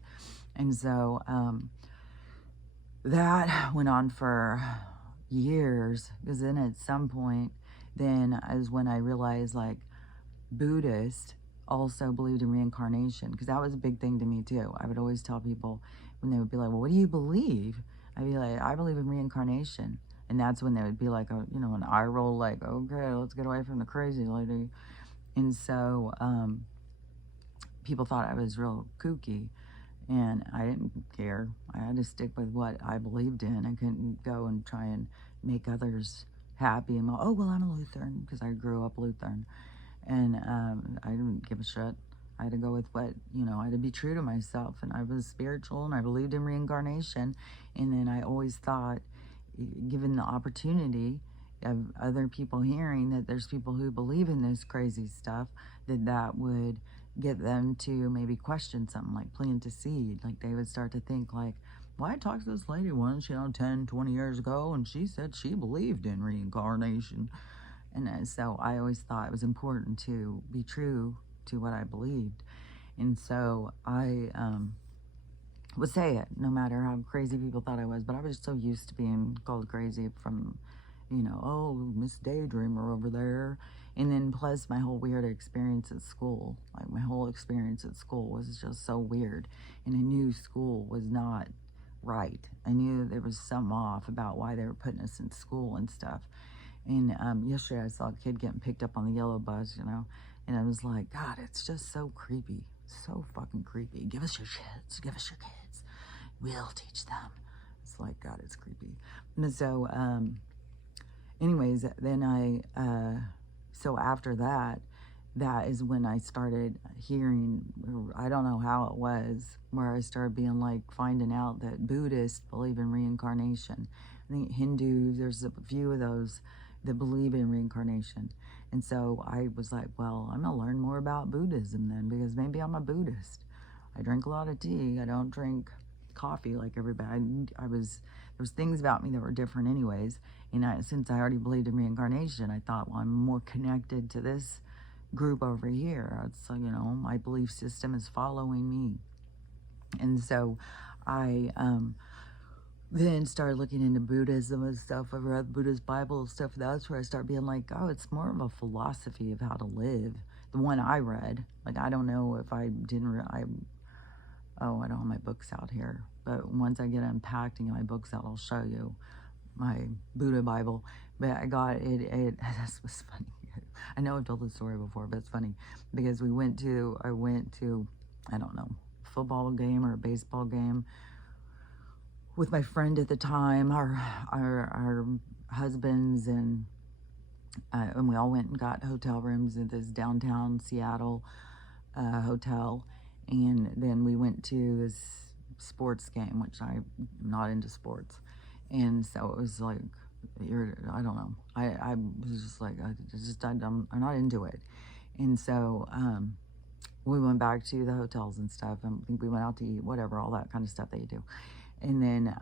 And so that went on for years, because then at some point, then is when I realized, like, Buddhists also believed in reincarnation, because that was a big thing to me too. I would always tell people when they would be like, well, what do you believe? I'd be like, I believe in reincarnation. And that's when they would be like, an eye roll, like, okay, let's get away from the crazy lady. And so people thought I was real kooky, and I didn't care. I had to stick with what I believed in. I couldn't go and try and make others happy and, oh, well, I'm a Lutheran, because I grew up Lutheran. And I didn't give a shit. I had to go with what, I had to be true to myself. And I was spiritual, and I believed in reincarnation. And then I always thought, given the opportunity of other people hearing that there's people who believe in this crazy stuff, that would get them to maybe question something, like plant a seed. Like, they would start to think, like, well, I talked to this lady once, 10, 20 years ago, and she said she believed in reincarnation. And so I always thought it was important to be true to what I believed. And so I would say it, no matter how crazy people thought I was. But I was so used to being called crazy from, oh, Miss Daydreamer over there. And then plus my whole weird experience at school. Like, my whole experience at school was just so weird. And I knew school was not right. I knew there was something off about why they were putting us in school and stuff. And yesterday I saw a kid getting picked up on the yellow bus, and I was like, God, it's just so creepy. So fucking creepy. Give us your kids. Give us your kids. We'll teach them. It's like, God, it's creepy. And so, anyways, then so after that is when I started hearing, I don't know how it was, where I started being like, finding out that Buddhists believe in reincarnation. I think Hindus, there's a few of those that believe in reincarnation. And so I was like, well, I'm gonna learn more about Buddhism then, because maybe I'm a Buddhist. I drink a lot of tea. I don't drink coffee like everybody. There was things about me that were different anyways. And since I already believed in reincarnation, I thought, well, I'm more connected to this group over here. It's, my belief system is following me. And so I then started looking into Buddhism and stuff. I read Buddhist Bible and stuff. That's where I started being like, oh, it's more of a philosophy of how to live. The one I read, like, I don't know if I didn't, I don't have my books out here. But once I get unpacked and get my books out, I'll show you my Buddha Bible. But I got it this was funny. I know I've told this story before, but it's funny because I went to, I don't know, football game or a baseball game with my friend at the time, our husbands, and we all went and got hotel rooms at this downtown Seattle hotel. And then we went to this sports game, which I'm not into sports. And so it was like, I don't know. I was just like, I'm not into it. And so we went back to the hotels and stuff. I think we went out to eat, whatever, all that kind of stuff that you do. And then,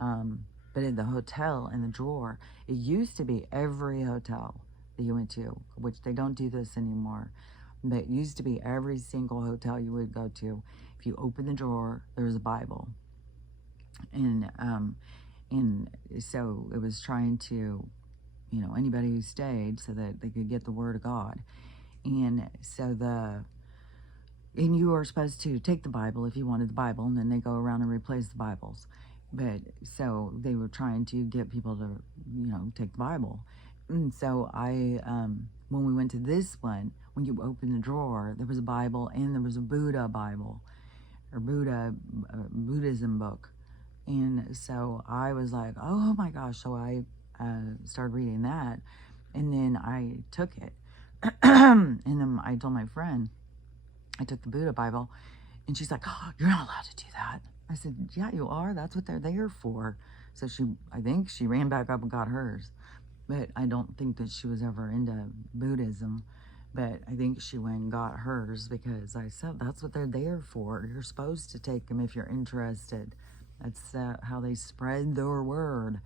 but in the hotel, in the drawer, it used to be every hotel that you went to, which they don't do this anymore, but it used to be every single hotel you would go to. If you open the drawer, there was a Bible. And so it was trying to, anybody who stayed so that they could get the Word of God. And so and you were supposed to take the Bible if you wanted the Bible, and then they go around and replace the Bibles. But so they were trying to get people to, take the Bible. And so when we went to this one, when you open the drawer, there was a Bible and there was a Buddha Bible, or Buddhism book. And so I was like, oh my gosh. So I started reading that, and then I took it. And then I told my friend, I took the Buddha Bible, and she's like, oh, you're not allowed to do that. I said, yeah, you are. That's what they're there for. So I think she ran back up and got hers. But I don't think that she was ever into Buddhism. But I think she went and got hers because I said that's what they're there for. You're supposed to take them if you're interested. That's how they spread their word.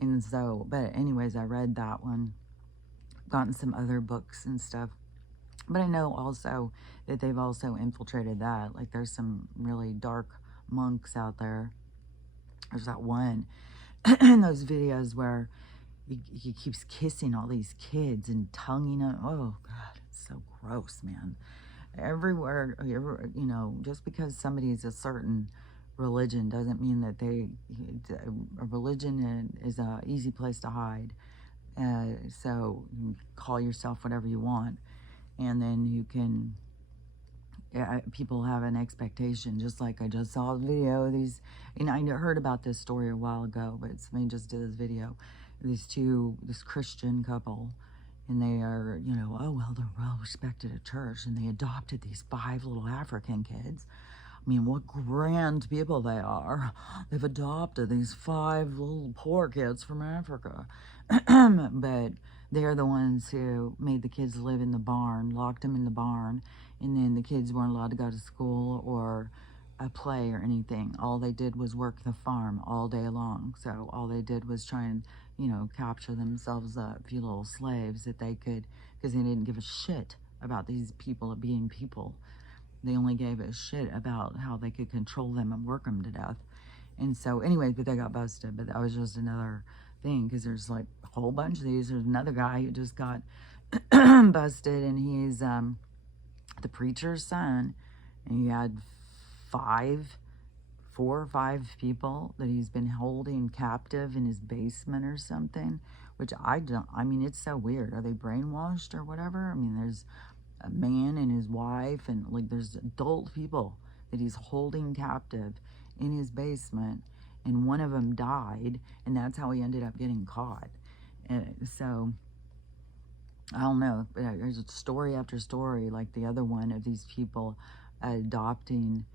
And so, but anyways, I read that one, gotten some other books and stuff. But I know also that they've also infiltrated that. Like there's some really dark monks out there. There's that one in those videos where he keeps kissing all these kids and tonguing them. Oh God, it's so gross, man. Everywhere, you know, just because somebody is a certain religion doesn't mean that a religion is a easy place to hide. So you can call yourself whatever you want, and then you can, people have an expectation, just like I just saw a video of these, and I heard about this story a while ago, but somebody just did this video, this Christian couple, and they are, you know, oh, well, they're well respected at church, and they adopted these 5 little African kids. I mean, what grand people they are. They've adopted these 5 little poor kids from Africa. But they're the ones who made the kids live in the barn, locked them in the barn, and then the kids weren't allowed to go to school or play or anything. All they did was work the farm all day long. So all they did was try and, you know, capture themselves a few little slaves that they could, because they didn't give a shit about these people being people. They only gave a shit about how they could control them and work them to death. And so anyways, but they got busted. But that was just another thing, because there's like a whole bunch of these. There's another guy who just got busted, and he's the preacher's son, and he had 4 or 5 people that he's been holding captive in his basement or something, which I mean, it's so weird. Are they brainwashed or whatever? I mean, there's a man and his wife, and like there's adult people that he's holding captive in his basement, and one of them died, and that's how he ended up getting caught. So I don't know, there's story after story, like the other one of these people adopting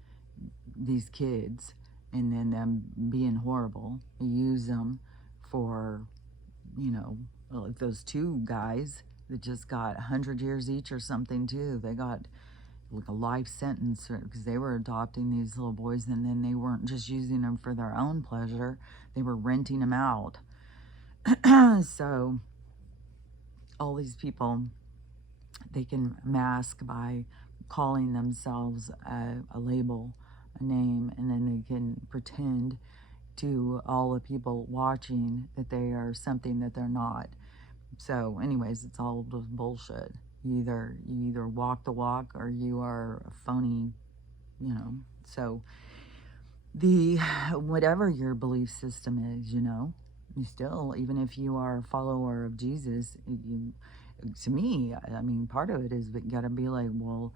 these kids and then them being horrible. They use them for, you know, like those 2 guys that just got 100 years each or something too. They got like a life sentence because they were adopting these little boys, and then they weren't just using them for their own pleasure. They were renting them out. So all these people, they can mask by calling themselves a label, a name, and then they can pretend to all the people watching that they are something that they're not. So anyways, it's all just bullshit. You either walk the walk or you are a phony, you know. So whatever your belief system is, you know, you still, even if you are a follower of Jesus, to me, I mean, part of it is got to be like, well,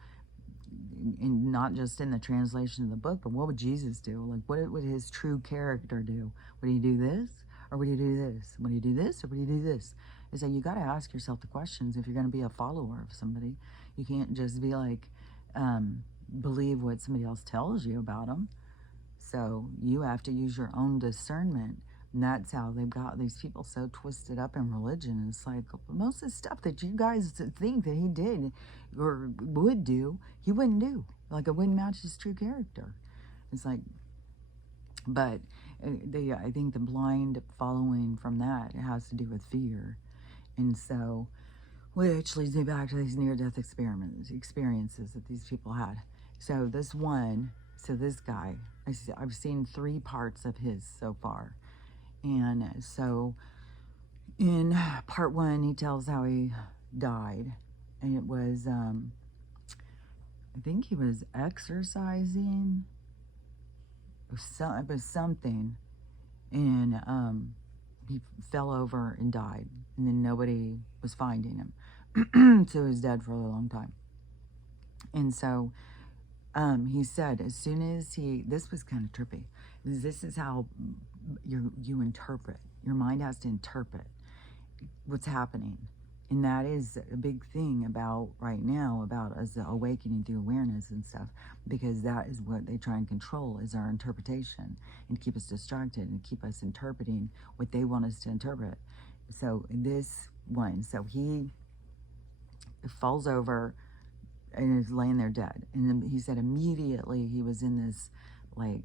and not just in the translation of the book, but what would Jesus do? Like, what would his true character do? Would he do this, or would he do this? Would he do this, or would he do this? Is that you got to ask yourself the questions if you're going to be a follower of somebody. You can't just be like, believe what somebody else tells you about them. So you have to use your own discernment. And that's how they've got these people so twisted up in religion. It's like most of the stuff that you guys think that he did or would do, he wouldn't do. Like, it wouldn't match his true character. It's like, but I think the blind following from that, it has to do with fear. And so, which leads me back to these near-death experiences that these people had. So this guy, I've seen 3 parts of his so far. And so in part 1, he tells how he died. And it was, I think he was exercising. It was something. And he fell over and died. And then nobody was finding him. So he was dead for a long time. And so he said, as soon as this was kind of trippy. This is how you interpret. Your mind has to interpret what's happening. And that is a big thing about right now, about us awakening through awareness and stuff, because that is what they try and control, is our interpretation, and keep us distracted and keep us interpreting what they want us to interpret. So this one, so he falls over and is laying there dead. And then he said immediately he was in this like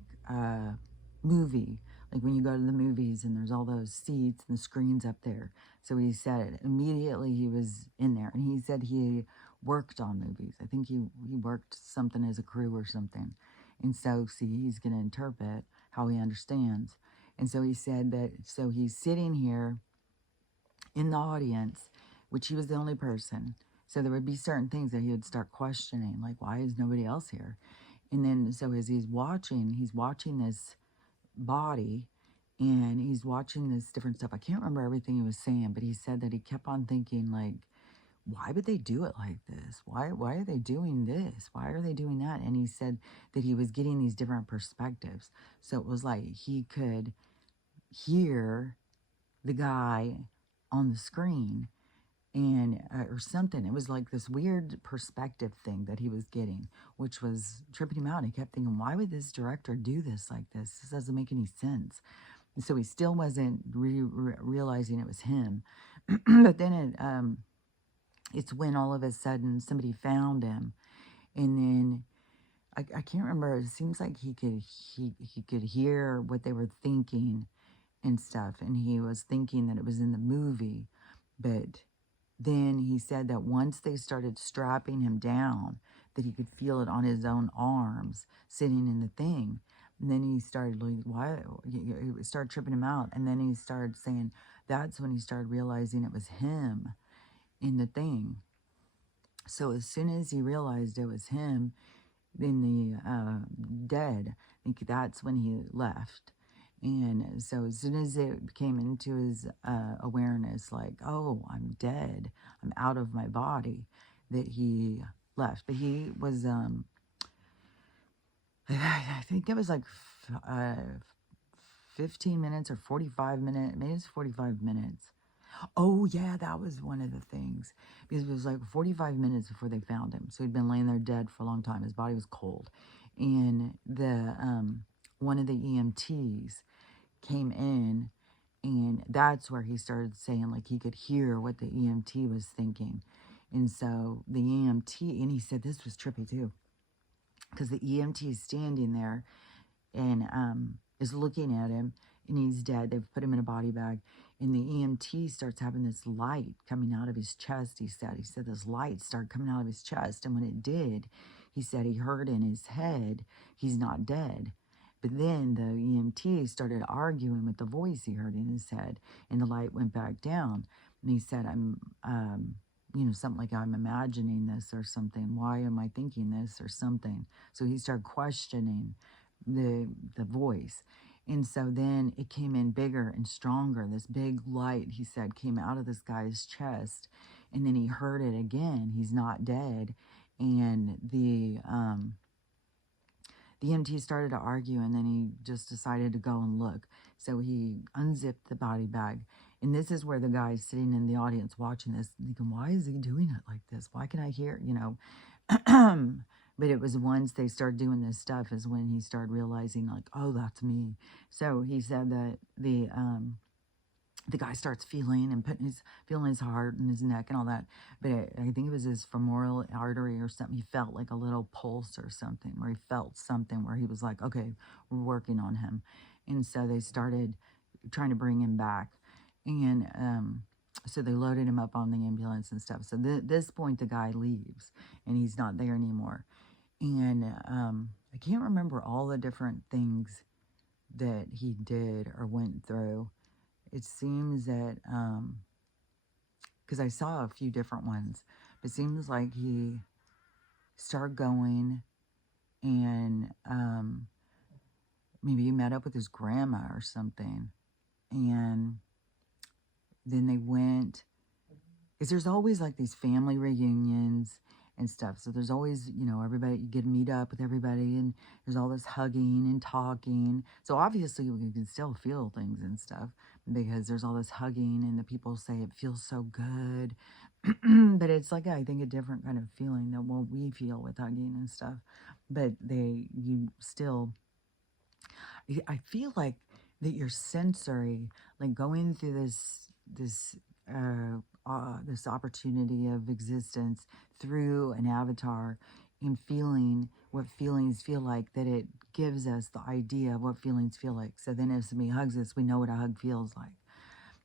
movie, like when you go to the movies and there's all those seats and the screens up there. So he said immediately he was in there, and he said he worked on movies. I think he worked something as a crew or something. And so see, he's going to interpret how he understands. And so he said that, so he's sitting here in the audience, which he was the only person. So there would be certain things that he would start questioning, like, why is nobody else here? And then, so as he's watching this body, and he's watching this different stuff. I can't remember everything he was saying, but he said that he kept on thinking, like, why would they do it like this? Why are they doing this? Why are they doing that? And he said that he was getting these different perspectives. So it was like he could hear the guy on the screen, and or something. It was like this weird perspective thing that he was getting, which was tripping him out. He kept thinking, why would this director do this like this? This doesn't make any sense. And so he still wasn't realizing it was him. But then it's when all of a sudden somebody found him, and then I can't remember. It seems like he could hear what they were thinking and stuff, and he was thinking that it was in the movie. But then he said that once they started strapping him down, that he could feel it on his own arms sitting in the thing. And then he started like, why? It started tripping him out. And then he started saying, that's when he started realizing it was him in the thing. So as soon as he realized it was him in the dead, I think that's when he left. And so as soon as it came into his awareness, like, oh, I'm dead, I'm out of my body, that he left. But he was, I think it was like 15 minutes or 45 minutes, maybe it's 45 minutes. Oh, yeah, that was one of the things. Because it was like 45 minutes before they found him. So he'd been laying there dead for a long time. His body was cold. And the one of the EMTs came in, and that's where he started saying, like, he could hear what the EMT was thinking. And so the EMT, and he said this was trippy too, because the EMT is standing there and is looking at him, and he's dead. They've put him in a body bag, and the EMT starts having this light coming out of his chest. He said this light started coming out of his chest, and when it did, he said he heard in his head, he's not dead. But then the EMT started arguing with the voice he heard in his head, and the light went back down. And he said, something like, I'm imagining this or something. Why am I thinking this or something? So he started questioning the voice. And so then it came in bigger and stronger. This big light, he said, came out of this guy's chest. And then he heard it again. He's not dead. And the EMT started to argue, and then he just decided to go and look. So he unzipped the body bag. And this is where the guy's sitting in the audience watching this, thinking, why is he doing it like this? Why can I hear, But it was once they started doing this stuff is when he started realizing, like, oh, that's me. So he said that the guy starts feeling and feeling his heart and his neck and all that. But I think it was his femoral artery or something. He felt like a little pulse or something, where he felt something where he was like, okay, we're working on him. And so they started trying to bring him back. And so they loaded him up on the ambulance and stuff. So this point, the guy leaves, and he's not there anymore. And I can't remember all the different things that he did or went through. It seems that, because I saw a few different ones, it seems like he started going, and maybe he met up with his grandma or something, and then they went, because there's always like these family reunions and stuff. So there's always, everybody, you get to meet up with everybody, and there's all this hugging and talking. So obviously we can still feel things and stuff, because there's all this hugging, and the people say it feels so good. But it's like, I think, a different kind of feeling than what we feel with hugging and stuff. But I feel like that your sensory, like going through this this opportunity of existence through an avatar and feeling what feelings feel like, that it gives us the idea of what feelings feel like. So then if somebody hugs us, we know what a hug feels like.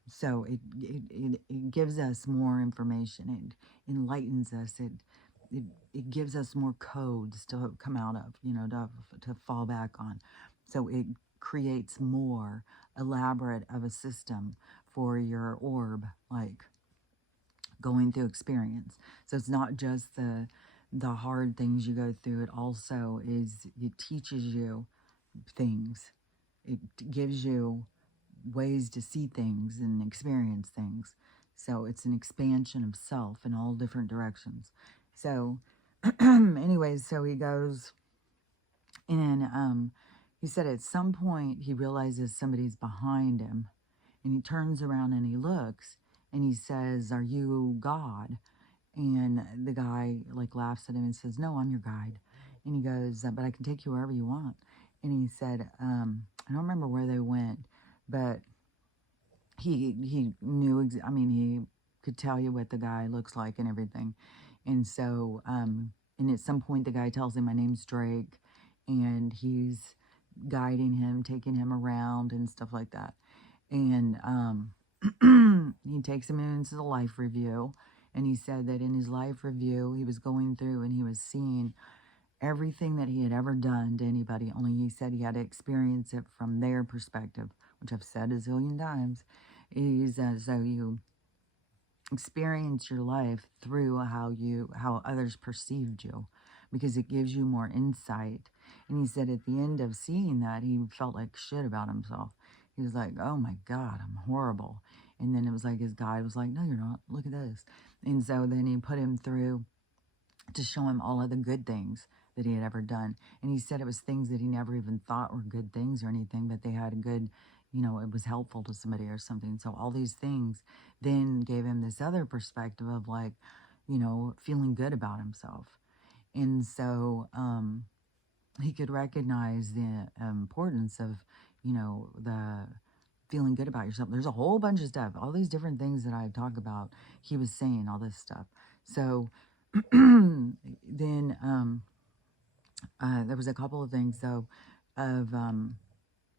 So it gives us more information. It enlightens us. It gives us more codes to come out of, to fall back on. So it creates more elaborate of a system for your orb, like going through experience. So it's not just the hard things you go through. It also it teaches you things. It gives you ways to see things and experience things. So it's an expansion of self in all different directions. So anyways, so he goes and he said at some point he realizes somebody's behind him, and he turns around and he looks and he says, "Are you God?" And the guy like laughs at him and says, "No, I'm your guide." And he goes, "But I can take you wherever you want." And he said, I don't remember where they went, but he knew, I mean, he could tell you what the guy looks like and everything. And so, and at some point the guy tells him, "My name's Drake," and he's guiding him, taking him around and stuff like that. And he takes him into the life review, and he said that in his life review he was going through and he was seeing everything that he had ever done to anybody, only he said he had to experience it from their perspective, which I've said a zillion times. Is so you experience your life through how others perceived you, because it gives you more insight. And he said at the end of seeing that, he felt like shit about himself. He was like, "Oh my God, I'm horrible." And then it was like his guide was like, "No, you're not. Look at this." And so then he put him through to show him all of the good things that he had ever done. And he said it was things that he never even thought were good things or anything, but they had a good, it was helpful to somebody or something. So all these things then gave him this other perspective of like, feeling good about himself. And so he could recognize the importance of, the feeling good about yourself. There's a whole bunch of stuff, all these different things that I talk about. He was saying all this stuff. So then there was a couple of things though of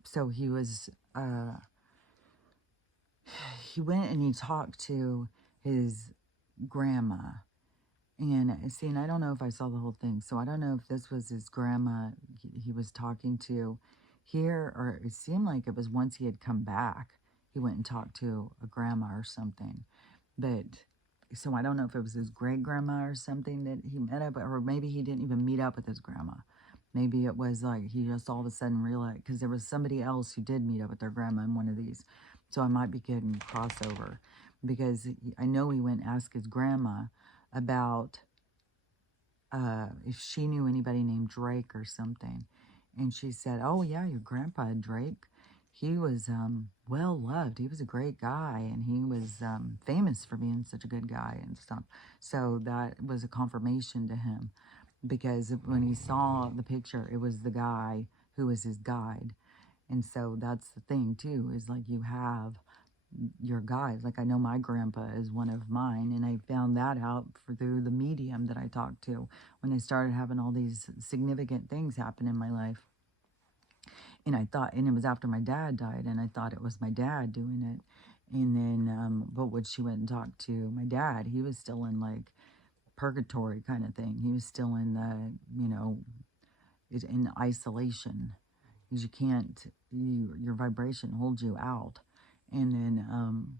so he was he went and he talked to his grandma. And see, and I don't know if I saw the whole thing, so I don't know if this was his grandma he was talking to here, or it seemed like it was once he had come back he went and talked to a grandma or something. But so I don't know if it was his great grandma or something that he met up, or maybe he didn't even meet up with his grandma. Maybe it was like he just all of a sudden realized, because there was somebody else who did meet up with their grandma in one of these. So I might be getting crossover, because I know he went and asked his grandma about if she knew anybody named Drake or something. And she said, "Oh yeah, your grandpa Drake, he was well loved. He was a great guy, and he was famous for being such a good guy and stuff." So that was a confirmation to him, because when he saw the picture, it was the guy who was his guide. And so that's the thing too, is like you have your guides. Like I know my grandpa is one of mine, and I found that out through the medium that I talked to when I started having all these significant things happen in my life. And I thought, and it was after my dad died, and I thought it was my dad doing it. And then, but when she went and talked to my dad, he was still in like purgatory kind of thing. He was still in the, in isolation, because you can't, your vibration holds you out. And then,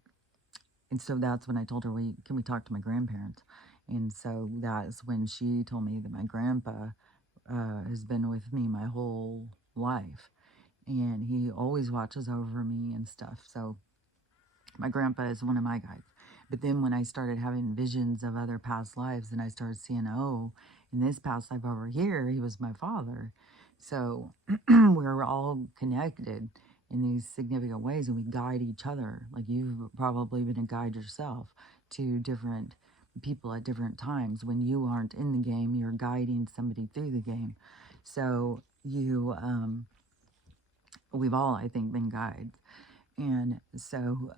and so that's when I told her, can we talk to my grandparents? And so that's when she told me that my grandpa has been with me my whole life. And he always watches over me and stuff. So my grandpa is one of my guides. But then when I started having visions of other past lives, and I started seeing, oh, in this past life over here, he was my father. So we're all connected in these significant ways, and we guide each other. Like you've probably been a guide yourself to different people at different times. When you aren't in the game, you're guiding somebody through the game. So we've all, I think, been guides. And so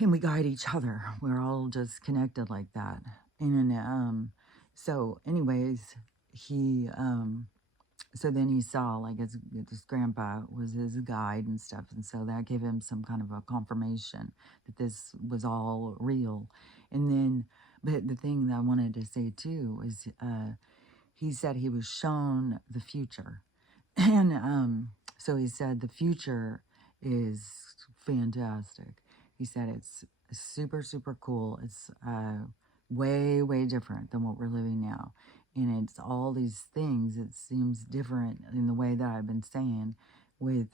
and we guide each other. We're all just connected like that. And so anyways, he so then he saw like his grandpa was his guide and stuff, and so that gave him some kind of a confirmation that this was all real. And then, but the thing that I wanted to say too is, he said he was shown the future, and so he said the future is fantastic. He said it's super super cool. It's way different than what we're living now, and it's all these things. It seems different in the way that I've been saying with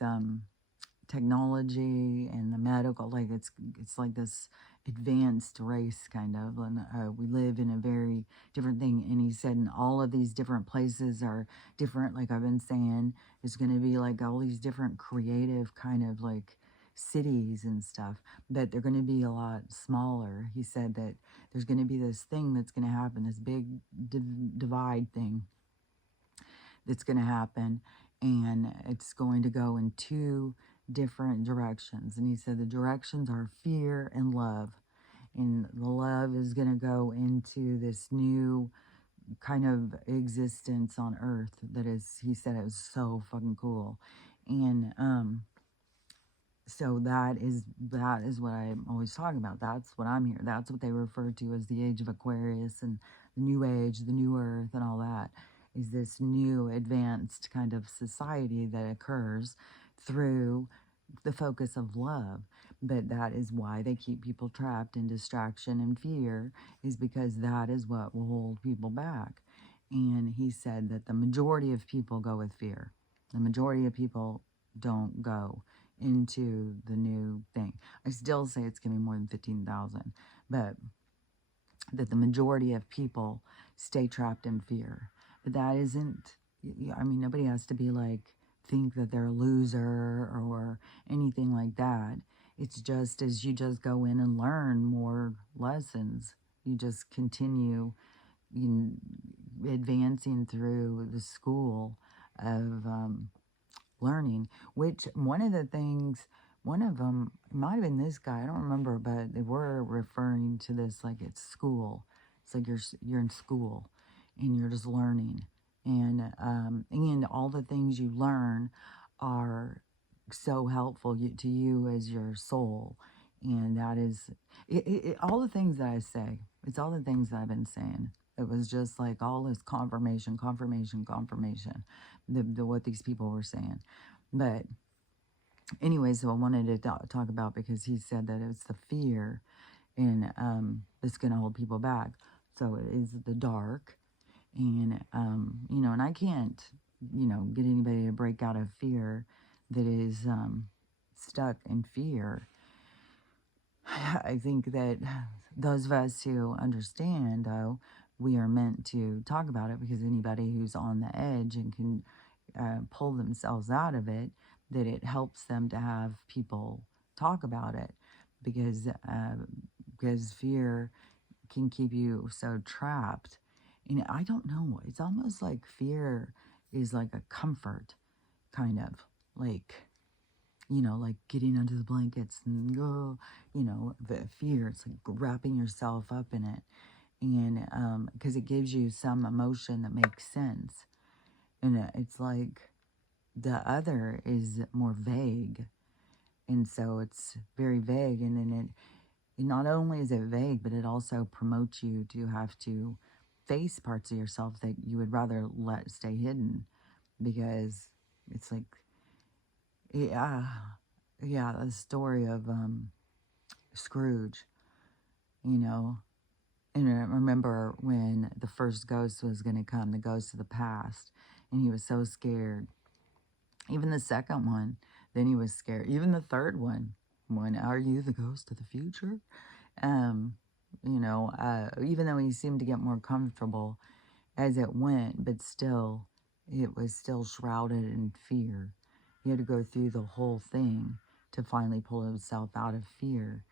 technology and the medical, like it's like this advanced race kind of, and we live in a very different thing. And he said, and all of these different places are different, like I've been saying. It's going to be like all these different creative kind of like cities and stuff, but they're going to be a lot smaller. He said that there's going to be this thing that's going to happen, this big divide thing that's going to happen, and it's going to go in two different directions. And he said the directions are fear and love. And the love is going to go into this new kind of existence on earth that is, he said it was so fucking cool. And so that is what I'm always talking about. That's what I'm here. That's what they refer to as the age of Aquarius and the new age, the new earth, and all that. Is this new advanced kind of society that occurs through the focus of love. But that is why they keep people trapped in distraction and fear, is because that is what will hold people back. And he said that the majority of people go with fear. The majority of people don't go into the new thing. I still say it's going to be more than 15,000, but that the majority of people stay trapped in fear. But that isn't, I mean, nobody has to be like, think that they're a loser or anything like that. It's just as you just go in and learn more lessons, you just continue advancing through the school of learning, which one of the things, one of them, it might have been this guy, I don't remember, but they were referring to this like it's school. It's like you're in school and you're just learning. And all the things you learn are so helpful to you as your soul. And that is, all the things that I say, it's all the things that I've been saying. It was just like all this confirmation, what these people were saying. But anyway, so I wanted to talk about, because he said that it's the fear and that's going to hold people back. So it is the dark. And, and I can't, get anybody to break out of fear that is stuck in fear. I think that those of us who understand, though, we are meant to talk about it, because anybody who's on the edge and can pull themselves out of it, that it helps them to have people talk about it, because fear can keep you so trapped. And I don't know, it's almost like fear is like a comfort, kind of like, like getting under the blankets and the fear. It's like wrapping yourself up in it, and because it gives you some emotion that makes sense. And it's like the other is more vague, and so it's very vague. And then it not only is it vague, but it also promotes you to have to face parts of yourself that you would rather let stay hidden, because it's like, yeah, the story of Scrooge, and I remember when the first ghost was going to come, the ghost of the past, and he was so scared. Even the second one, then he was scared. Even the third one, when are you the ghost of the future? Even though he seemed to get more comfortable as it went, but still, it was still shrouded in fear. He had to go through the whole thing to finally pull himself out of fear.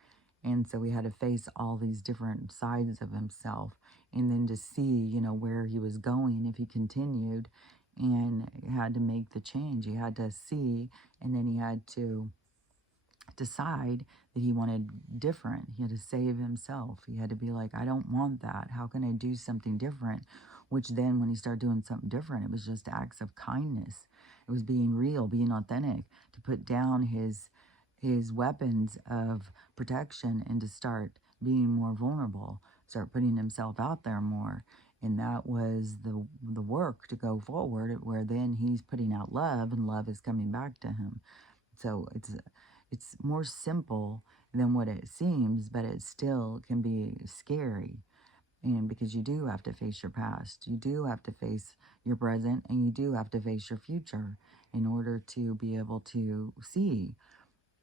And so he had to face all these different sides of himself, and then to see, where he was going if he continued, and he had to make the change. He had to see, and then he had to decide that he wanted different. He had to save himself. He had to be like, I don't want that. How can I do something different? Which then, when he started doing something different, it was just acts of kindness. It was being real, being authentic, to put down his weapons of protection and to start being more vulnerable, start putting himself out there more. And that was the work to go forward, where then he's putting out love and love is coming back to him. So it's more simple than what it seems, but it still can be scary. And because you do have to face your past, you do have to face your present, and you do have to face your future in order to be able to see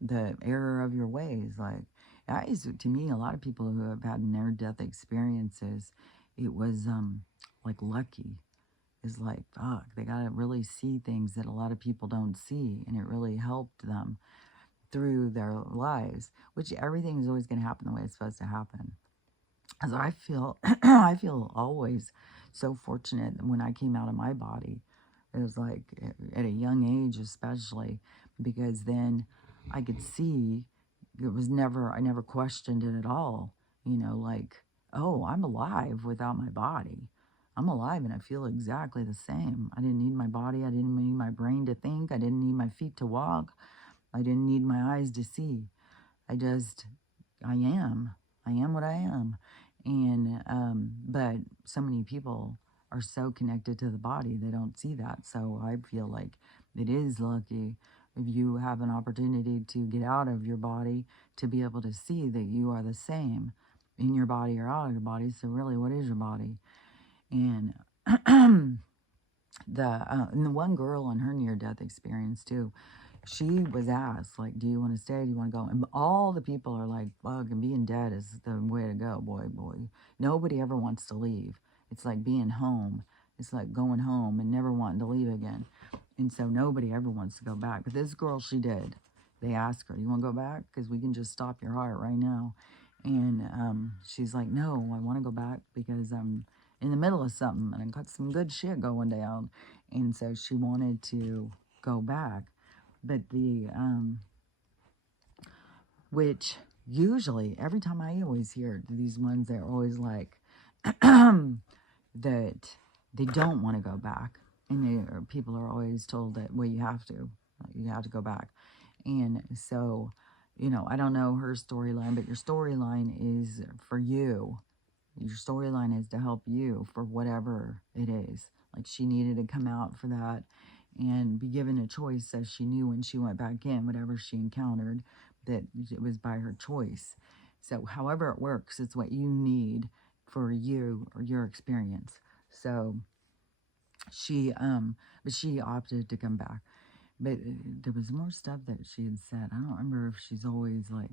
the error of your ways. Like, to me, a lot of people who have had near-death experiences, it was like lucky. Is like, fuck, they got to really see things that a lot of people don't see, and it really helped them through their lives, which everything is always going to happen the way it's supposed to happen. As I feel, I feel always so fortunate when I came out of my body. It was like at a young age, especially, because then I could see I never questioned it at all. Like, oh, I'm alive without my body. I'm alive and I feel exactly the same. I didn't need my body. I didn't need my brain to think. I didn't need my feet to walk. I didn't need my eyes to see. I just, I am. I am what I am. And, but so many people are so connected to the body, they don't see that. So I feel like it is lucky if you have an opportunity to get out of your body to be able to see that you are the same in your body or out of your body. So really, what is your body? And and the one girl on her near-death experience too, she was asked, like, do you want to stay? Do you want to go? And all the people are like, fuck, and being dead is the way to go, boy. Nobody ever wants to leave. It's like being home. It's like going home and never wanting to leave again. And so nobody ever wants to go back. But this girl, she did. They asked her, you want to go back? Because we can just stop your heart right now. And she's like, no, I want to go back because I'm in the middle of something and I got some good shit going down. And so she wanted to go back. But which usually, every time I always hear these ones, they're always like, that they don't want to go back. And people are always told that, well, you have to go back. And so, I don't know her storyline, but your storyline is for you. Your storyline is to help you for whatever it is. Like, she needed to come out for that and be given a choice, as she knew when she went back in, whatever she encountered, that it was by her choice. So however it works, it's what you need for you or your experience. So but she opted to come back. But there was more stuff that she had said. I don't remember if she's always like,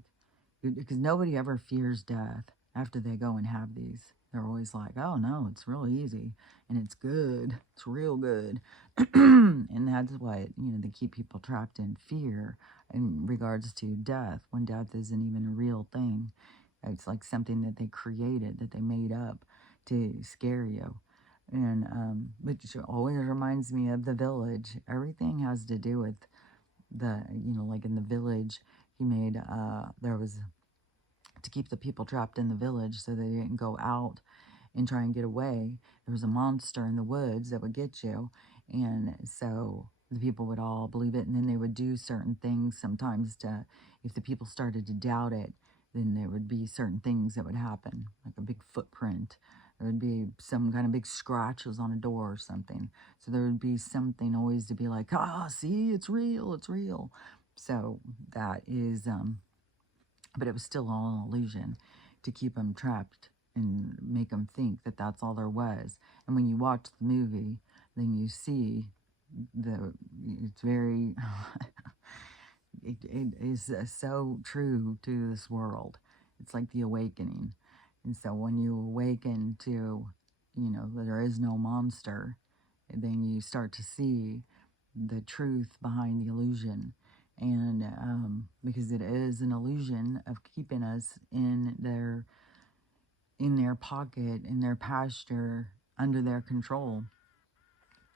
because nobody ever fears death after they go and have these. They're always like, oh no, it's real easy and it's good. It's real good. And that's what, they keep people trapped in fear in regards to death, when death isn't even a real thing. It's like something that they created, that they made up to scare you. And which always reminds me of The Village. Everything has to do with like in The Village, he made, there was, to keep the people trapped in the village so they didn't go out and try and get away. There was a monster in the woods that would get you. And so the people would all believe it. And then they would do certain things sometimes if the people started to doubt it, then there would be certain things that would happen, like a big footprint. There would be some kind of big scratches on a door or something. So there would be something always to be like, see, it's real, it's real. So that is, but it was still all an illusion to keep them trapped and make them think that that's all there was. And when you watch the movie, then you see it's very, it is so true to this world. It's like the awakening. And so when you awaken to, that there is no monster, then you start to see the truth behind the illusion. And because it is an illusion of keeping us in their pocket, in their pasture, under their control.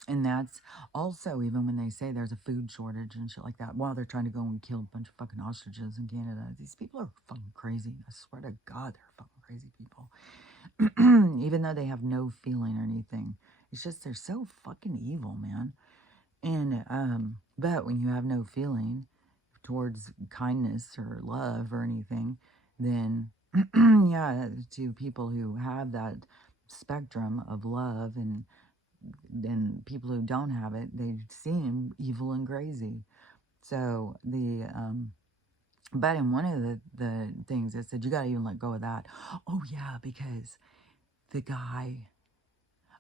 And that's also even when they say there's a food shortage and shit like that, while they're trying to go and kill a bunch of fucking ostriches in Canada. These people are fucking crazy. I swear to God, they're fucking crazy people. Even though they have no feeling or anything. It's just they're so fucking evil, man. And but when you have no feeling towards kindness or love or anything, then yeah, to people who have that spectrum of love and people who don't have it, they seem evil and crazy. So but in one of the things it said you gotta even let go of that. Oh yeah, because the guy,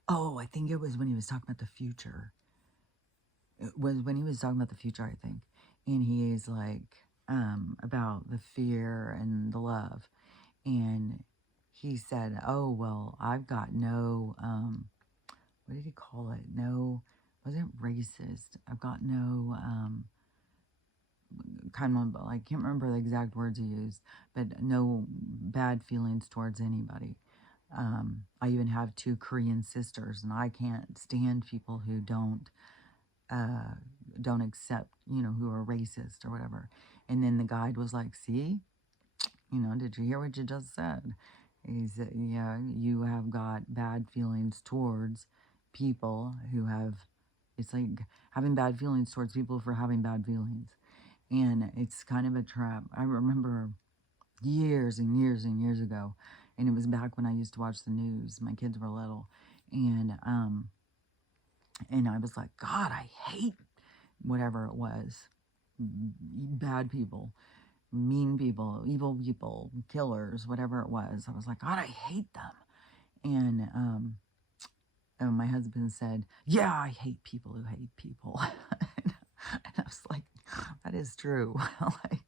oh, I think it was when he was talking about the future. It was when he was talking about the future, I think. And he's like, about the fear and the love. And he said, oh, well, I've got no, what did he call it? No, wasn't racist. I've got no, kind of, I can't remember the exact words he used, but no bad feelings towards anybody. I even have 2 Korean sisters, and I can't stand people who don't accept, who are racist or whatever. And then the guide was like, see, did you hear what you just said? He said, yeah, you have got bad feelings towards people who have, it's like having bad feelings towards people for having bad feelings. And it's kind of a trap. I remember years and years and years ago, and it was back when I used to watch the news. My kids were little. And I was like, God, I hate whatever it was. Bad people, mean people, evil people, killers, whatever it was. I was like, God, I hate them. And my husband said, yeah, I hate people who hate people. And I was like, that is true. Like,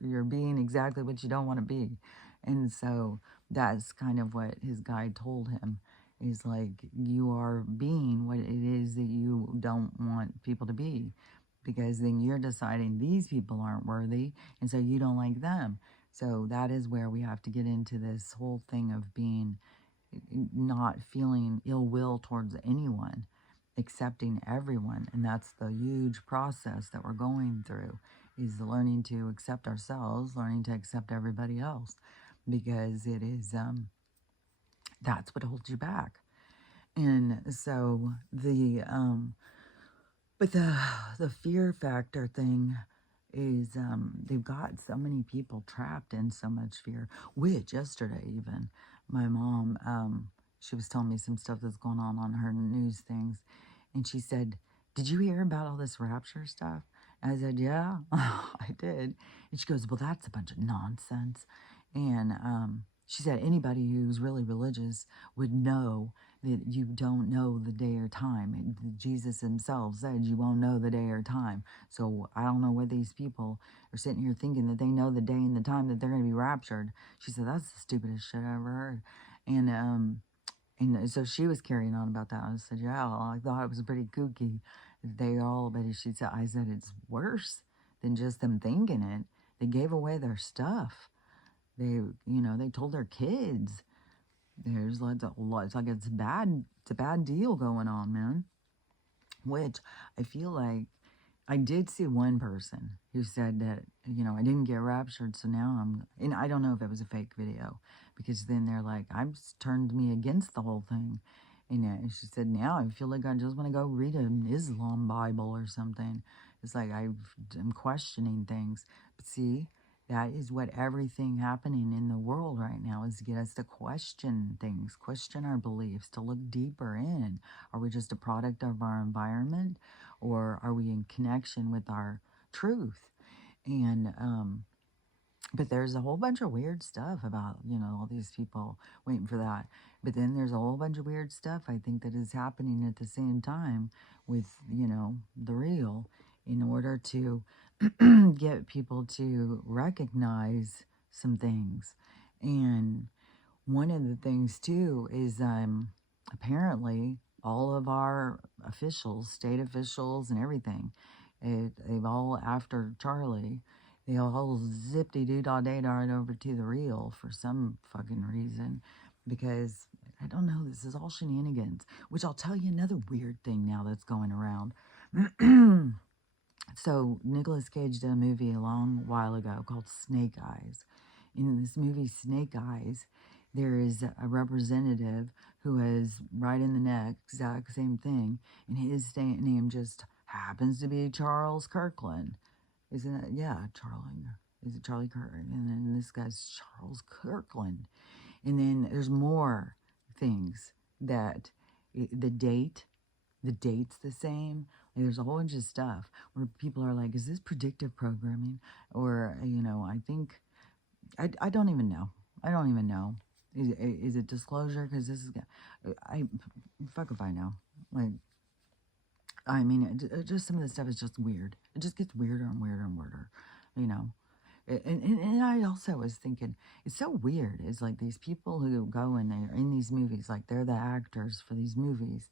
you're being exactly what you don't want to be. And so that's kind of what his guide told him. Is like, you are being what it is that you don't want people to be, because then you're deciding these people aren't worthy, and so you don't like them. So that is where we have to get into this whole thing of being, not feeling ill will towards anyone, accepting everyone. And that's the huge process that we're going through, is learning to accept ourselves, learning to accept everybody else, because it is, that's what holds you back. And so but the fear factor thing is, they've got so many people trapped in so much fear. Which yesterday, even my mom, she was telling me some stuff that's going on her news things, and she said, "Did you hear about all this rapture stuff?" And I said, "Yeah, I did." And she goes, "Well, that's a bunch of nonsense." And she said anybody who's really religious would know that you don't know the day or time. Jesus himself said you won't know the day or time. So I don't know what these people are sitting here thinking that they know the day and the time that they're going to be raptured. She said, that's the stupidest shit I ever heard. And so she was carrying on about that. I said, yeah, well, I thought it was pretty kooky. They all, but she said, I said, it's worse than just them thinking it. They gave away their stuff. They told their kids. There's lots of, it's like it's a bad deal going on, man. Which I feel like I did see one person who said that, I didn't get raptured, so now and I don't know if it was a fake video, because then they're like, I've turned me against the whole thing. And she said, now I feel like I just want to go read an Islam Bible or something. It's like I'm questioning things. But see, that is what everything happening in the world right now is, to get us to question things, question our beliefs, to look deeper in. Are we just a product of our environment, or are we in connection with our truth? And but there's a whole bunch of weird stuff about, all these people waiting for that. But then there's a whole bunch of weird stuff, I think, that is happening at the same time with, the real, in order to get people to recognize some things. And one of the things, too, is apparently all of our officials, state officials and everything, they've all, after Charlie, they all zippity-doo-dah-day-dah over to the real for some fucking reason, because I don't know. This is all shenanigans, which I'll tell you another weird thing now that's going around. So Nicolas Cage did a movie a long while ago called Snake Eyes. In this movie, Snake Eyes, there is a representative who is right in the neck, exact same thing, and his name just happens to be Charles Kirkland. Isn't it? Yeah, Charlie. Is it Charlie Kirkland? And then this guy's Charles Kirkland. And then there's more things that the date's the same. Like, there's a whole bunch of stuff where people are like, is this predictive programming? Or, I think, I don't even know. I don't even know. Is it disclosure? Because this is, fuck if I know. Like, I mean, just some of the stuff is just weird. It just gets weirder and weirder and weirder, you know. And I also was thinking, it's so weird. It's like these people who go and they're in these movies, like they're the actors for these movies,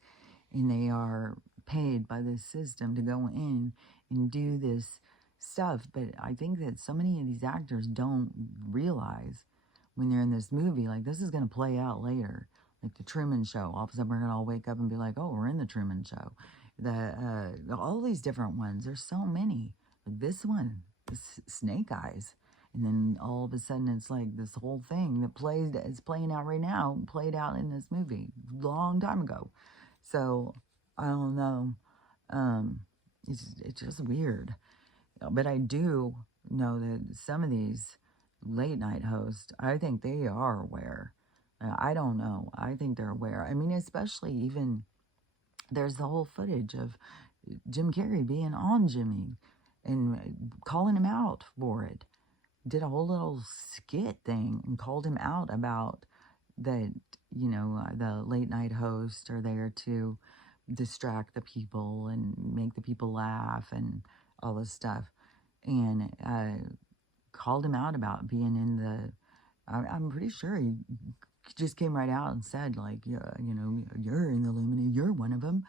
and they are paid by this system to go in and do this stuff. But I think that so many of these actors don't realize when they're in this movie, like this is going to play out later. Like the Truman Show. All of a sudden we're going to all wake up and be like, oh, we're in the Truman Show. All these different ones. There's so many. Like this one, this Snake Eyes. And then all of a sudden it's like this whole thing that is playing out right now, played out in this movie long time ago. So I don't know. It's just weird. But I do know that some of these late night hosts, I think they are aware. I don't know. I think they're aware. I mean, especially even there's the whole footage of Jim Carrey being on Jimmy and calling him out for it. Did a whole little skit thing and called him out about that, the late night hosts are there to distract the people and make the people laugh and all this stuff. And called him out about being in the, I'm pretty sure he just came right out and said, like, yeah, you're in the Illuminati, you're one of them.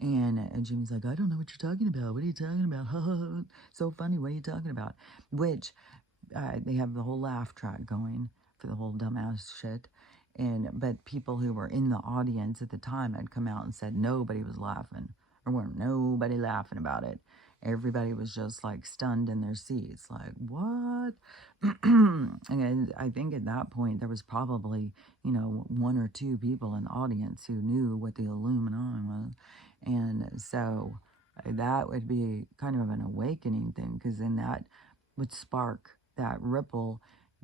And Jimmy's like, I don't know what you're talking about. What are you talking about? So funny. What are you talking about? Which they have the whole laugh track going for the whole dumbass shit. But people who were in the audience at the time had come out and said nobody was laughing. Or weren't nobody laughing about it. Everybody was just like stunned in their seats. Like, what? And I think at that point there was probably, one or two people in the audience who knew what the Illuminati was. And so that would be kind of an awakening thing, because then that would spark that ripple,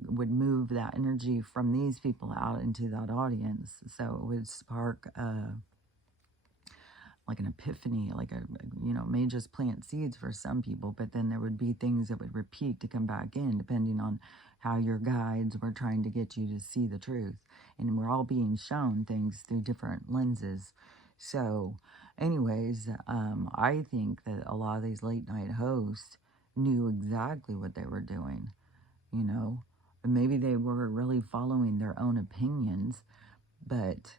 would move that energy from these people out into that audience. So it would spark like an epiphany, like may just plant seeds for some people, but then there would be things that would repeat to come back in, depending on how your guides were trying to get you to see the truth. And we're all being shown things through different lenses. So anyways, I think that a lot of these late night hosts knew exactly what they were doing, and maybe they were really following their own opinions, but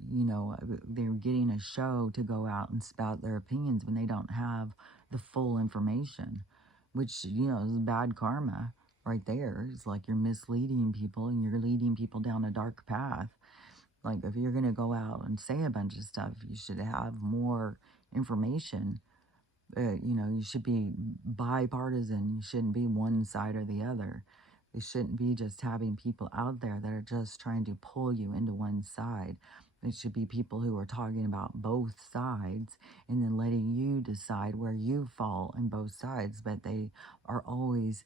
they're getting a show to go out and spout their opinions when they don't have the full information, which, is bad karma right there. It's like you're misleading people and you're leading people down a dark path. Like, if you're going to go out and say a bunch of stuff, you should have more information. You should be bipartisan. You shouldn't be one side or the other. They shouldn't be just having people out there that are just trying to pull you into one side. It should be people who are talking about both sides and then letting you decide where you fall in both sides. But they are always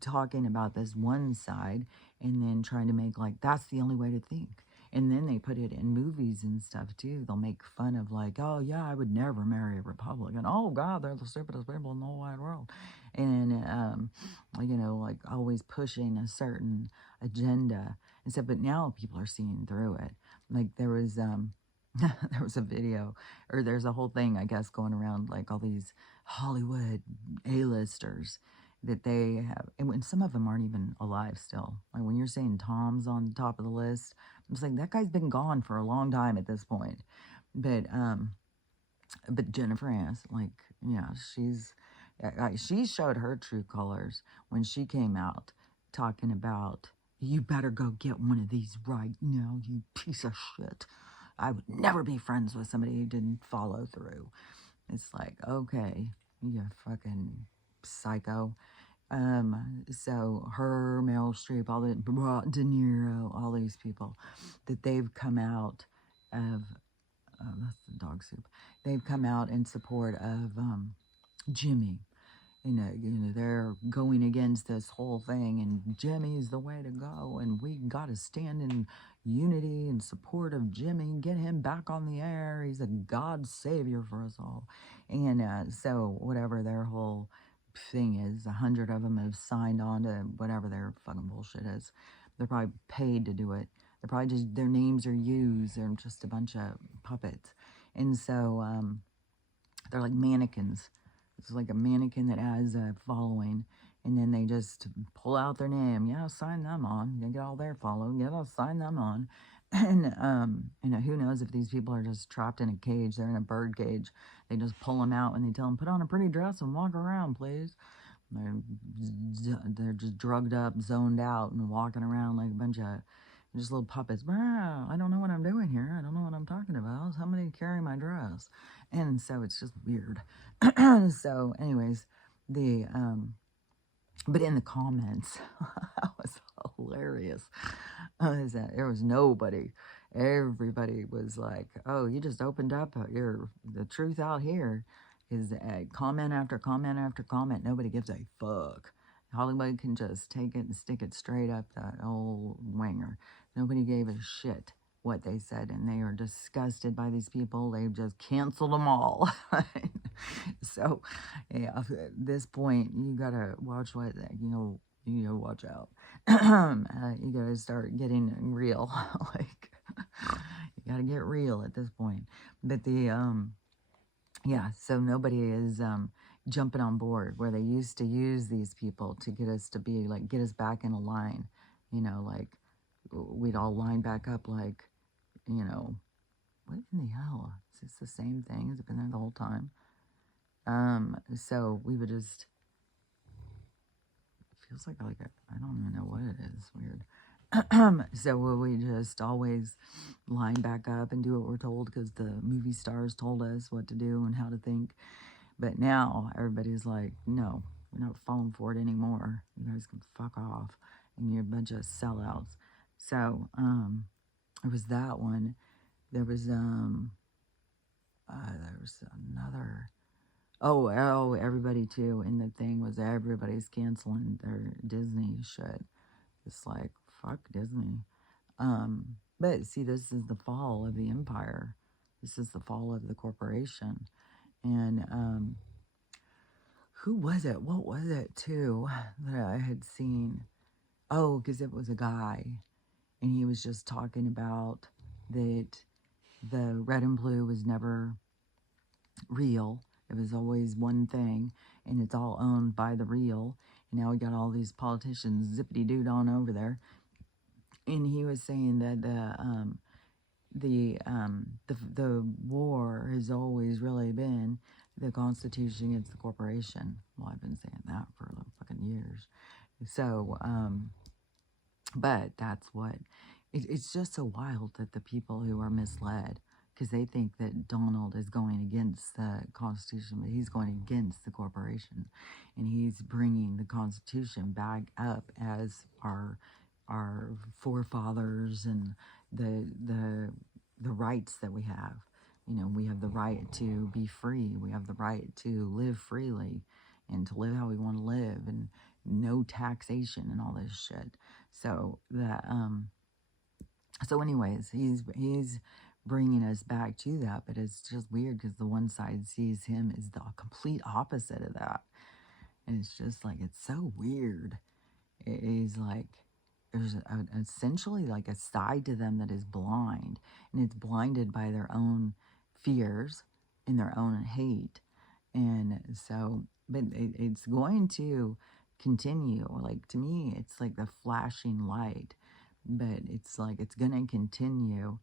talking about this one side and then trying to make like that's the only way to think. And then they put it in movies and stuff too. They'll make fun of like, oh yeah, I would never marry a Republican. Oh God, they're the stupidest people in the whole wide world. And like always pushing a certain agenda and stuff. But now people are seeing through it. Like there was there was a video, or there's a whole thing I guess going around, like all these Hollywood A-listers that they have, and when some of them aren't even alive still. Like when you're saying Tom's on the top of the list, I'm just like, that guy's been gone for a long time at this point. But Jennifer Aniston, like, yeah, she showed her true colors when she came out talking about You better go get one of these right now, you piece of shit. I would never be friends with somebody who didn't follow through. It's like, okay, you fucking psycho. So her, Meryl Streep, all the De Niro, all these people that they've come out of, that's the dog soup. They've come out in support of Jimmy. They're going against this whole thing, and Jimmy's the way to go, and we got to stand in unity and support of Jimmy, get him back on the air. He's a God savior for us all. And so, whatever their whole thing is, 100 of them have signed on to whatever their fucking bullshit is. They're probably paid to do it. They're probably just, their names are used. They're just a bunch of puppets. And so, they're like mannequins. It's like a mannequin that has a following, and then they just pull out their name. Yeah, sign them on. They get all their following. Yeah, I'll sign them on. And who knows if these people are just trapped in a cage? They're in a bird cage. They just pull them out and they tell them, put on a pretty dress and walk around, please. They're just drugged up, zoned out, and walking around like a bunch of just little puppets. I don't know what I'm doing here. I don't know what I'm talking about. Somebody carry my dress. And so it's just weird. So, anyways, but in the comments, that was hilarious. Is that there was nobody. Everybody was like, "Oh, you just opened up the truth out here." Is comment after comment after comment. Nobody gives a fuck. Hollywood can just take it and stick it straight up that old wanger. Nobody gave a shit what they said, and they are disgusted by these people. They've just canceled them all. So, yeah, at this point, you gotta watch you gotta watch out. You gotta start getting real. Like, you gotta get real at this point. But yeah, so nobody is jumping on board where they used to use these people to get us to be like, get us back in a line. Like we'd all line back up like, what in the hell? Is this the same thing? Has it been there the whole time? So we would just, it feels like I don't even know what it is. Weird. So we just always line back up and do what we're told because the movie stars told us what to do and how to think. But now everybody's like, no, we're not falling for it anymore. You guys can fuck off, and you're a bunch of sellouts. So it was that one. There was another. Oh, everybody too. And the thing was, everybody's canceling their Disney shit. It's like, fuck Disney. But see, this is the fall of the empire. This is the fall of the corporation. And who was it? What was it too that I had seen? Oh, because it was a guy, and he was just talking about that the red and blue was never real. It was always one thing, and it's all owned by the real. And now we got all these politicians zippity dood on over there. And he was saying that the war has always really been the Constitution against the corporation. Well, I've been saying that for like fucking years. So, but that's what it's just so wild that the people who are misled, because they think that Donald is going against the Constitution, but he's going against the corporation, and he's bringing the Constitution back up as our forefathers and the rights that we have. We have the right to be free. We have the right to live freely and to live how we want to live, and no taxation and all this shit. So anyways, he's bringing us back to that, but it's just weird because the one side sees him as the complete opposite of that, and it's just like, it's so weird. It is like there's essentially like a side to them that is blind, and it's blinded by their own fears and their own hate. And so, but it's going to continue. Like, to me, it's like the flashing light, but it's like it's going to continue.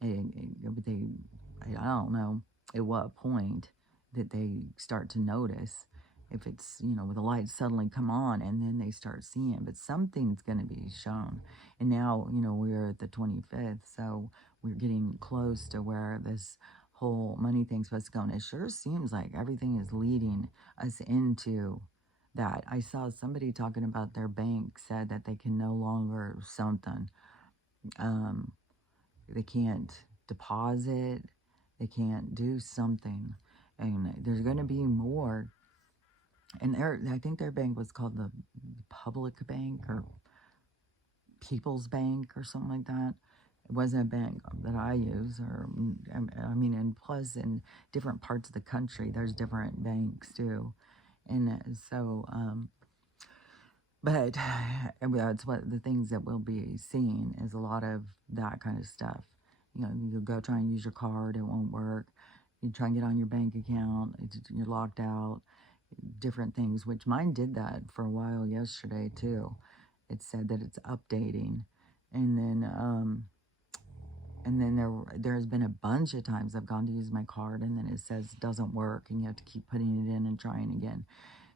But I don't know at what point that they start to notice if it's, with the lights suddenly come on and then they start seeing, but something's going to be shown. And now, we're at the 25th, so we're getting close to where this whole money thing's supposed to go. And it sure seems like everything is leading us into that. I saw somebody talking about their bank said that they can no longer something. Um, they can't deposit, they can't do something. And there's going to be more. And I think their bank was called the Public Bank or People's Bank or something like that. It wasn't a bank that I use, or I mean, and plus in different parts of the country, there's different banks too. And so, but that's what the things that we'll be seeing is a lot of that kind of stuff. You go try and use your card, it won't work. You try and get on your bank account, you're locked out. Different things, which mine did that for a while yesterday too. It said that it's updating, and then there's been a bunch of times I've gone to use my card, and then it says it doesn't work, and you have to keep putting it in and trying again.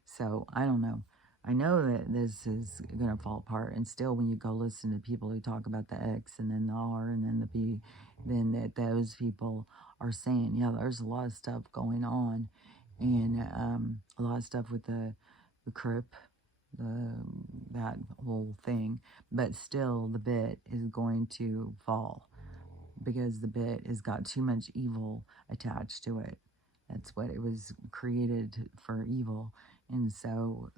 So I don't know. I know that this is going to fall apart, and still when you go listen to people who talk about the X and then the R and then the B, then that those people are saying, yeah, there's a lot of stuff going on, and a lot of stuff with the CRIP, that whole thing, but still the bit is going to fall because the bit has got too much evil attached to it. That's what it was created for, evil. And so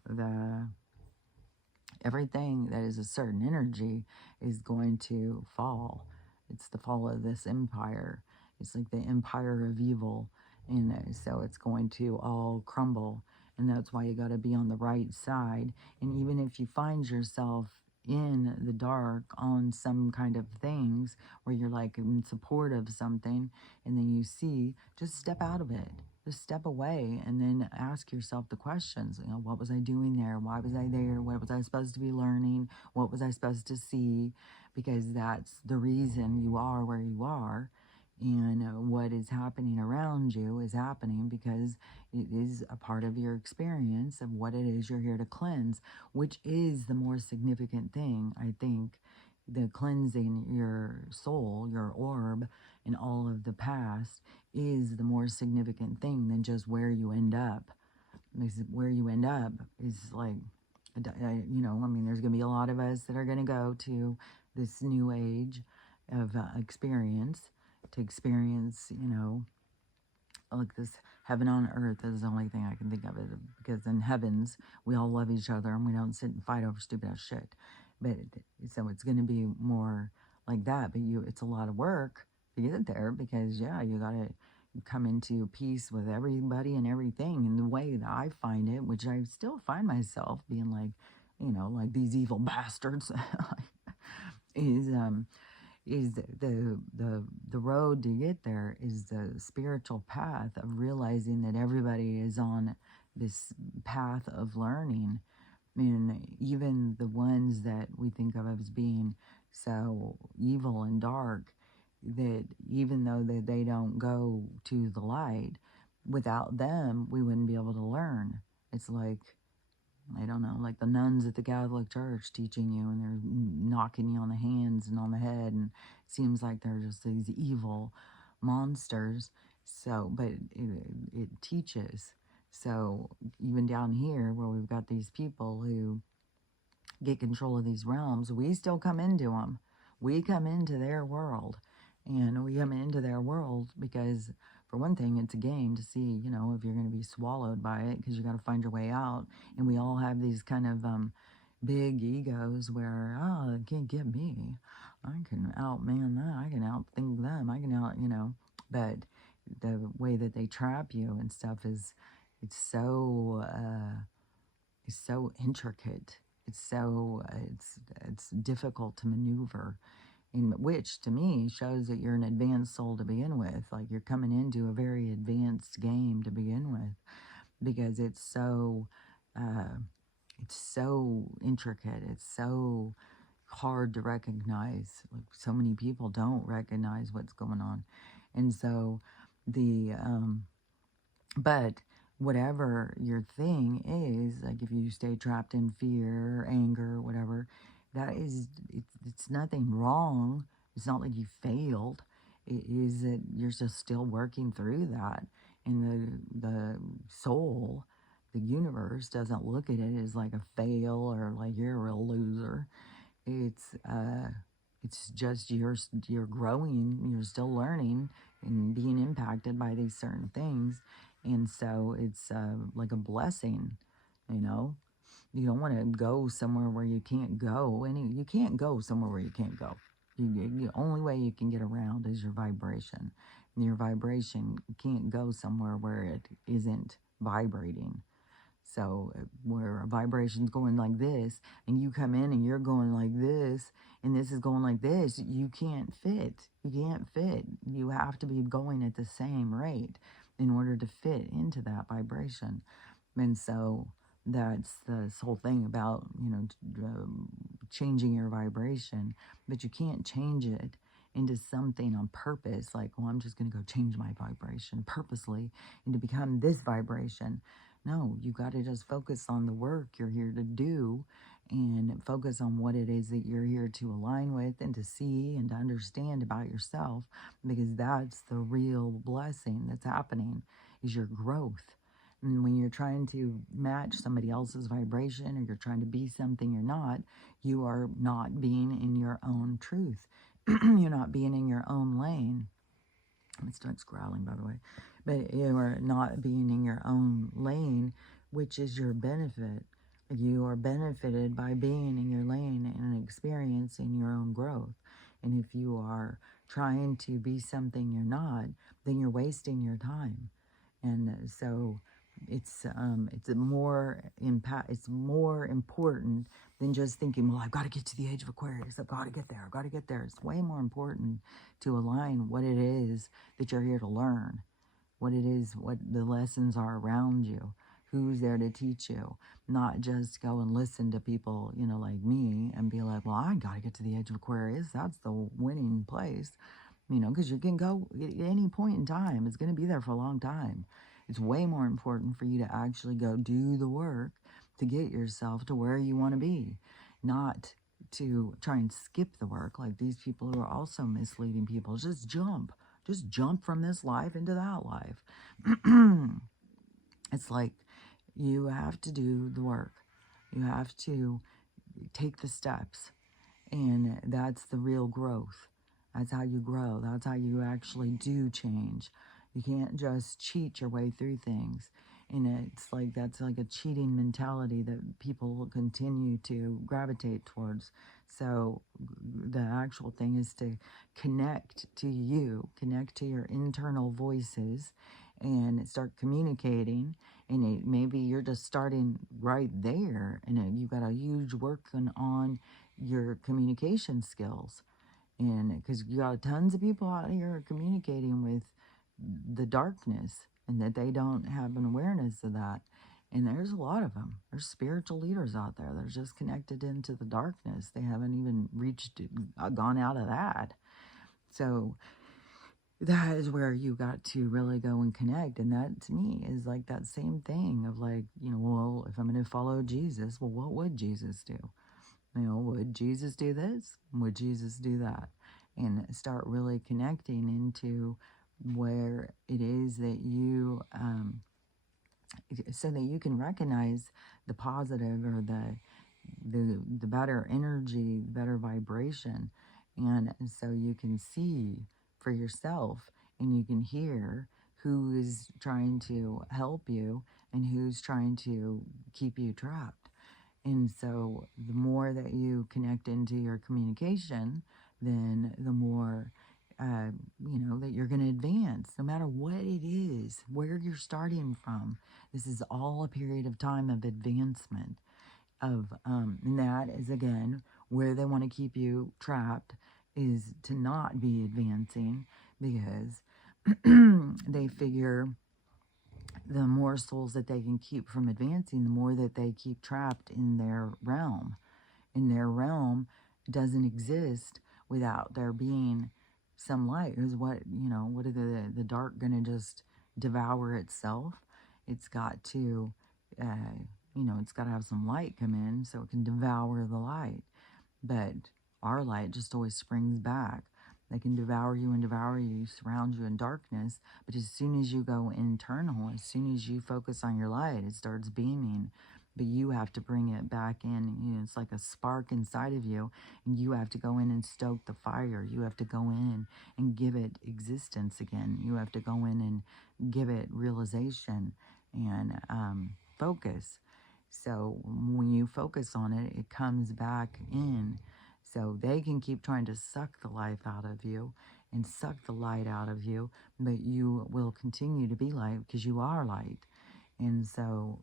everything that is a certain energy is going to fall. It's the fall of this empire. It's like the empire of evil. And so it's going to all crumble. And that's why you got to be on the right side. And even if you find yourself in the dark on some kind of things where you're like in support of something and then you see, just step out of it. Just step away and then ask yourself the questions. What was I doing there? Why was I there? What was I supposed to be learning? What was I supposed to see? Because that's the reason you are where you are. And what is happening around you is happening because it is a part of your experience of what it is you're here to cleanse, which is the more significant thing, I think. The cleansing your soul, your orb, and all of the past is the more significant thing than just where you end up. Because where you end up is like, I mean, there's going to be a lot of us that are going to go to this new age of experience, to experience, like this heaven on earth is the only thing I can think of it, because in heavens, we all love each other and we don't sit and fight over stupid ass shit. But so it's going to be more like that, but it's a lot of work to get there because, yeah, you got to come into peace with everybody and everything. And the way that I find it, which I still find myself being like, like these evil bastards, is the road to get there is the spiritual path of realizing that everybody is on this path of learning. And even the ones that we think of as being so evil and dark, that even though that they don't go to the light, without them we wouldn't be able to learn. It's like, I don't know, like the nuns at the Catholic Church teaching you, and they're knocking you on the hands and on the head, and it seems like they're just these evil monsters. So, but it teaches. So even down here where we've got these people who get control of these realms, we still come into them. We come into their world, and we come into their world because, for one thing, it's a game to see, if you're going to be swallowed by it, because you got to find your way out. And we all have these kind of big egos where, oh, it can't get me. I can outman that. I can outthink them. I can but the way that they trap you and stuff is, it's so intricate. It's difficult to maneuver, in which to me shows that you're an advanced soul to begin with. Like you're coming into a very advanced game to begin with, because it's so intricate. It's so hard to recognize. Like so many people don't recognize what's going on, and so the but whatever your thing is, like if you stay trapped in fear or anger or whatever, it's nothing wrong. It's not like you failed. It is that you're just still working through that. And the soul, the universe doesn't look at it as like a fail or like you're a real loser. It's it's just you're growing, you're still learning and being impacted by these certain things, and so it's like a blessing, you know. You don't want to go somewhere where you can't go, and you can't go somewhere where you can't go. The only way you can get around is your vibration, and your vibration can't go somewhere where it isn't vibrating. So where a vibration's going like this, and you come in and you're going like this, and this is going like this, you can't fit. You can't fit. You have to be going at the same rate in order to fit into that vibration. And so that's this whole thing about, changing your vibration, but you can't change it into something on purpose, like, well, I'm just going to go change my vibration purposely and to become this vibration. No, you got to just focus on the work you're here to do and focus on what it is that you're here to align with and to see and to understand about yourself, because that's the real blessing that's happening, is your growth. And when you're trying to match somebody else's vibration or you're trying to be something you're not, you are not being in your own truth. You're not being in your own lane. It starts growling, by the way. But you are not being in your own lane, which is your benefit. You are benefited by being in your lane and experiencing your own growth. And if you are trying to be something you're not, then you're wasting your time. And so it's more important than just thinking, well, I've got to get to the age of Aquarius, I've got to get there, I've got to get there. It's way more important to align what it is that you're here to learn, what it is, what the lessons are around you, who's there to teach you. Not just go and listen to people, like me, and be like, well, I got to get to the age of Aquarius, that's the winning place. Because you can go at any point in time. It's going to be there for a long time. It's way more important for you to actually go do the work to get yourself to where you want to be, not to try and skip the work like these people who are also misleading people. Just jump from this life into that life. It's like you have to do the work. You have to take the steps, and that's the real growth. That's how you grow. That's how you actually do change. You can't just cheat your way through things. And it's like, that's like a cheating mentality that people will continue to gravitate towards. So the actual thing is to connect to you, connect to your internal voices, and start communicating. And maybe you're just starting right there, and you've got a huge working on your communication skills. And because you got tons of people out here communicating with the darkness, and that they don't have an awareness of that. And there's a lot of them. There's spiritual leaders out there that are just connected into the darkness. They haven't even gone out of that. So that is where you got to really go and connect. And that, to me, is like that same thing of like, well, if I'm going to follow Jesus, well, what would Jesus do? Would Jesus do this? Would Jesus do that? And start really connecting into where it is that you, so that you can recognize the positive or the better energy, better vibration. And so you can see for yourself, and you can hear who is trying to help you and who's trying to keep you trapped. And so the more that you connect into your communication, then the more, that you're going to advance, no matter what it is, where you're starting from. This is all a period of time of advancement. And that is, again, where they want to keep you trapped, is to not be advancing, because they figure the more souls that they can keep from advancing, the more that they keep trapped in their realm. And their realm doesn't exist without there being some light. Is what are the dark going to just devour itself? it's got to, it's got to have some light come in so it can devour the light. But our light just always springs back. They can devour you and devour you, surround you in darkness. But as soon as you go internal, as soon as you focus on your light, it starts beaming. But you have to bring it back in. It's like a spark inside of you, and you have to go in and stoke the fire. You have to go in and give it existence again. You have to go in and give it realization and focus. So when you focus on it, it comes back in. So they can keep trying to suck the life out of you and suck the light out of you, but you will continue to be light because you are light. And so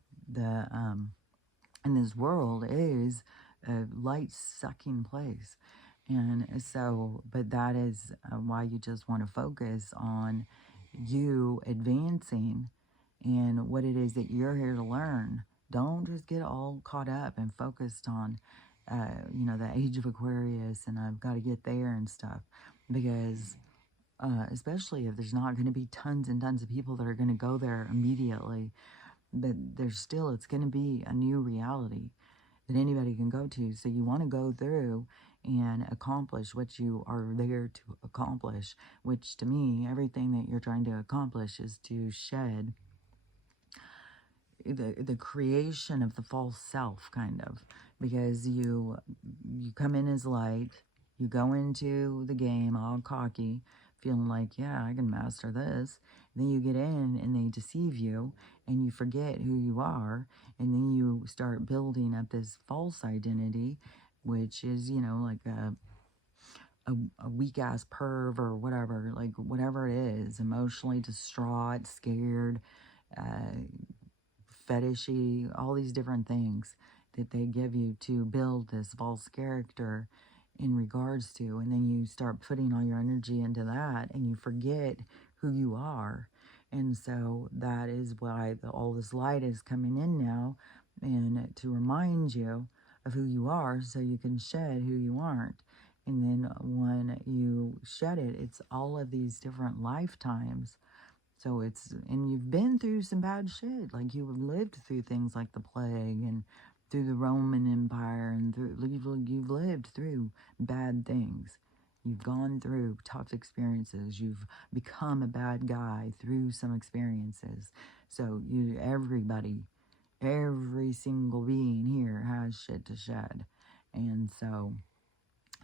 and this world is a light sucking place. And so, but that is why you just want to focus on you advancing and what it is that you're here to learn. Don't just get all caught up and focused on, the age of Aquarius and I've got to get there and stuff. Because especially if there's not going to be tons and tons of people that are going to go there immediately, but it's going to be a new reality that anybody can go to. So you want to go through and accomplish what you are there to accomplish, which to me, everything that you're trying to accomplish is to shed the creation of the false self, kind of, because you come in as light, you go into the game all cocky, feeling like, yeah, I can master this. And then you get in and they deceive you and you forget who you are, and then you start building up this false identity, which is, like a weak ass perv or whatever, like whatever it is, emotionally distraught, scared, uh, fetishy, all these different things that they give you to build this false character in regards to. And then you start putting all your energy into that and you forget who you are. And so that is why all this light is coming in now, and to remind you of who you are so you can shed who you aren't. And then when you shed it, it's all of these different lifetimes. So and you've been through some bad shit. Like you've lived through things like the plague and through the Roman Empire, and you've lived through bad things. You've gone through tough experiences. You've become a bad guy through some experiences. So every single being here has shit to shed. And so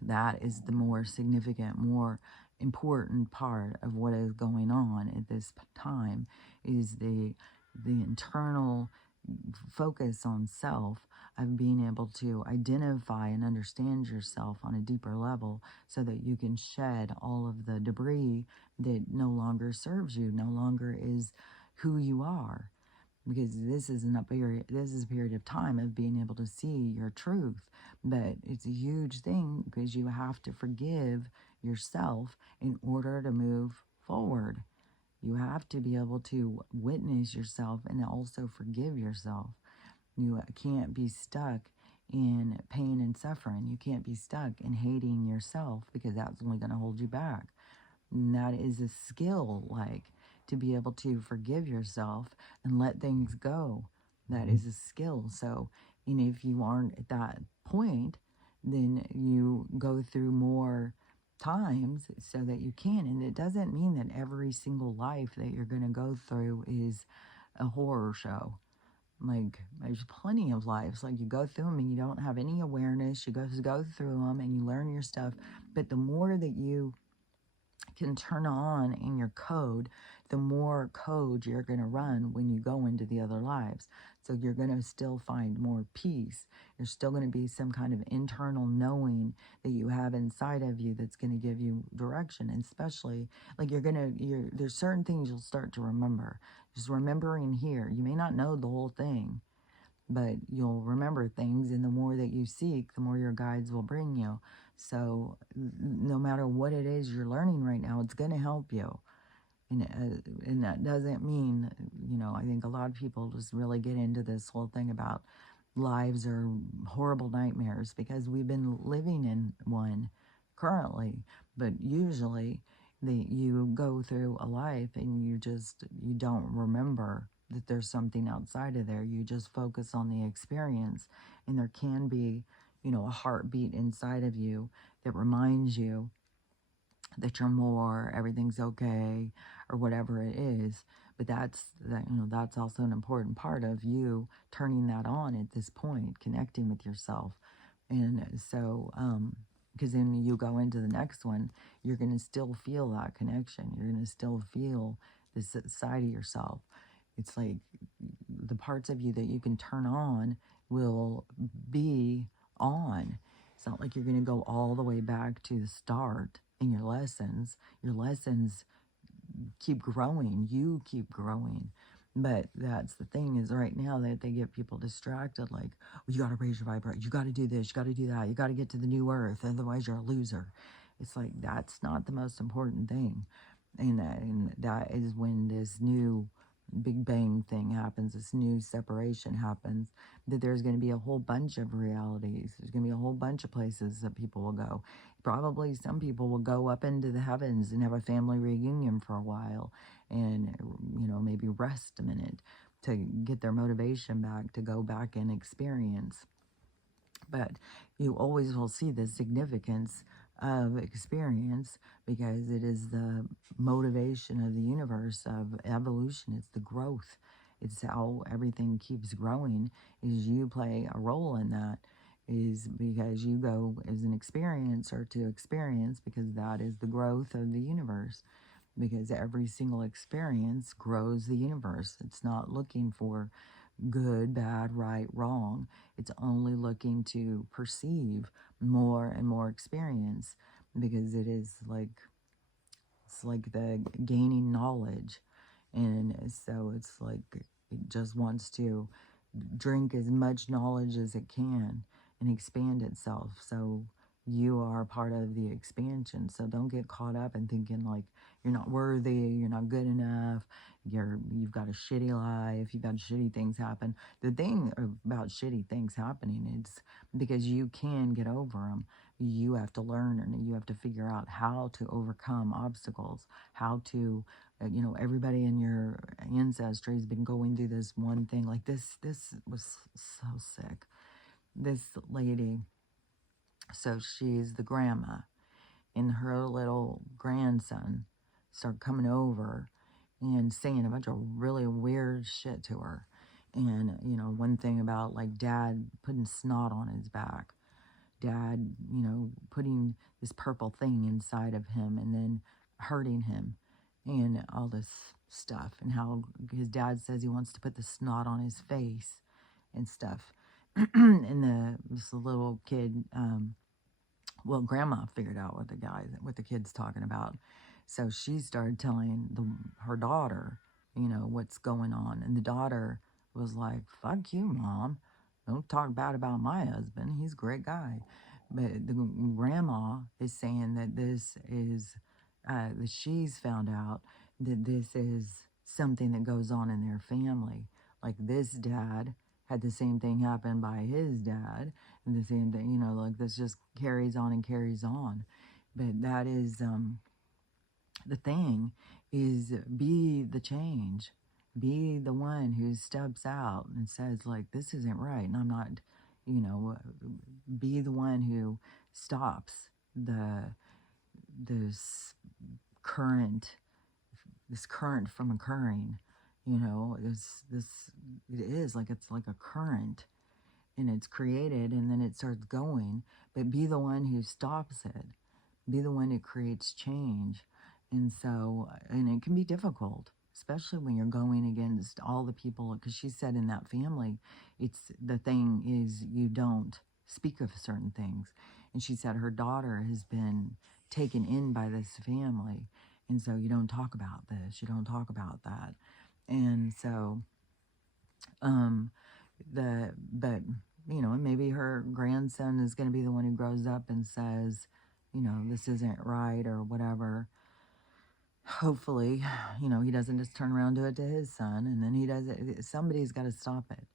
that is the more significant, more important part of what is going on at this time, is the internal focus on self, of being able to identify and understand yourself on a deeper level so that you can shed all of the debris that no longer serves you, no longer is who you are. Because this is a period of time of being able to see your truth. But it's a huge thing because you have to forgive yourself in order to move forward. You have to be able to witness yourself and also forgive yourself. You can't be stuck in pain and suffering. You can't be stuck in hating yourself, because that's only going to hold you back. And that is a skill, like, to be able to forgive yourself and let things go. That is a skill. So, if you aren't at that point, then you go through more times so that you can. And it doesn't mean that every single life that you're going to go through is a horror show. Like, there's plenty of lives, like, you go through them and you don't have any awareness. You go through them and you learn your stuff. But the more that you can turn on in your code, the more code you're going to run when you go into the other lives. So you're going to still find more peace. There's still going to be some kind of internal knowing that you have inside of you that's going to give you direction. And especially, like, there's certain things you'll start to remember. Just remembering here, you may not know the whole thing, but you'll remember things, and the more that you seek, the more your guides will bring you. So no matter what it is you're learning right now, it's going to help you. And that doesn't mean, I think a lot of people just really get into this whole thing about lives are horrible nightmares because we've been living in one currently. But usually you go through a life and you don't remember that there's something outside of there. You just focus on the experience, and there can be, you know, a heartbeat inside of you that reminds you that you're more, everything's okay, or whatever it is. But that's also an important part of you turning that on at this point, connecting with yourself. And so, because then you go into the next one, you're going to still feel that connection. You're going to still feel this side of yourself. It's like the parts of you that you can turn on will be on. It's not like you're going to go all the way back to the start in your lessons. Your lessons keep growing. You keep growing. But that's the thing, is right now that they get people distracted, like, well, you got to raise your vibration. You got to do this. You got to do that. You got to get to the new earth. Otherwise, you're a loser. It's like, that's not the most important thing. And that is when this new Big Bang thing happens, this new separation happens, that there's going to be a whole bunch of realities. There's going to be a whole bunch of places that people will go. Probably some people will go up into the heavens and have a family reunion for a while and, you know, maybe rest a minute to get their motivation back, to go back and experience. But you always will see the significance of experience, because it is the motivation of the universe, of evolution. It's the growth. It's how everything keeps growing, is you play a role in that, is because you go as an experiencer to experience, because that is the growth of the universe, because every single experience grows the universe. It's not looking for good, bad, right, wrong. It's only looking to perceive more and more experience, because it's like the gaining knowledge. And so it's like it just wants to drink as much knowledge as it can and expand itself. So you are part of the expansion. So don't get caught up in thinking like you're not worthy, you're not good enough, you've got a shitty life, you've got shitty things happen. The thing about shitty things happening is because you can get over them. You have to learn, and you have to figure out how to overcome obstacles, how to everybody in your ancestry has been going through this one thing. Like this was so sick. This lady, so she's the grandma, and her little grandson started coming over and saying a bunch of really weird shit to her. And, one thing about like dad putting snot on his back, dad, putting this purple thing inside of him and then hurting him, and all this stuff, and how his dad says he wants to put the snot on his face and stuff. And this little kid, well, grandma figured out what the kid's talking about. So she started telling her daughter, what's going on. And the daughter was like, fuck you, mom. Don't talk bad about my husband. He's a great guy. But the grandma is saying that that she's found out that this is something that goes on in their family. Like this dad had the same thing happen by his dad, and the same thing, like this just carries on and carries on. But that is the thing, is be the change, be the one who steps out and says like, this isn't right, and I'm not, be the one who stops this current this current from occurring. This it is like, it's like a current, and it's created and then it starts going. But be the one who stops it, be the one who creates change. And so, and it can be difficult, especially when you're going against all the people, because she said in that family, it's the thing is you don't speak of certain things. And she said her daughter has been taken in by this family, and so you don't talk about this, you don't talk about that. And so but and maybe her grandson is going to be the one who grows up and says, this isn't right or whatever. Hopefully, he doesn't just turn around and do it to his son, and then he does it. Somebody's got to stop it.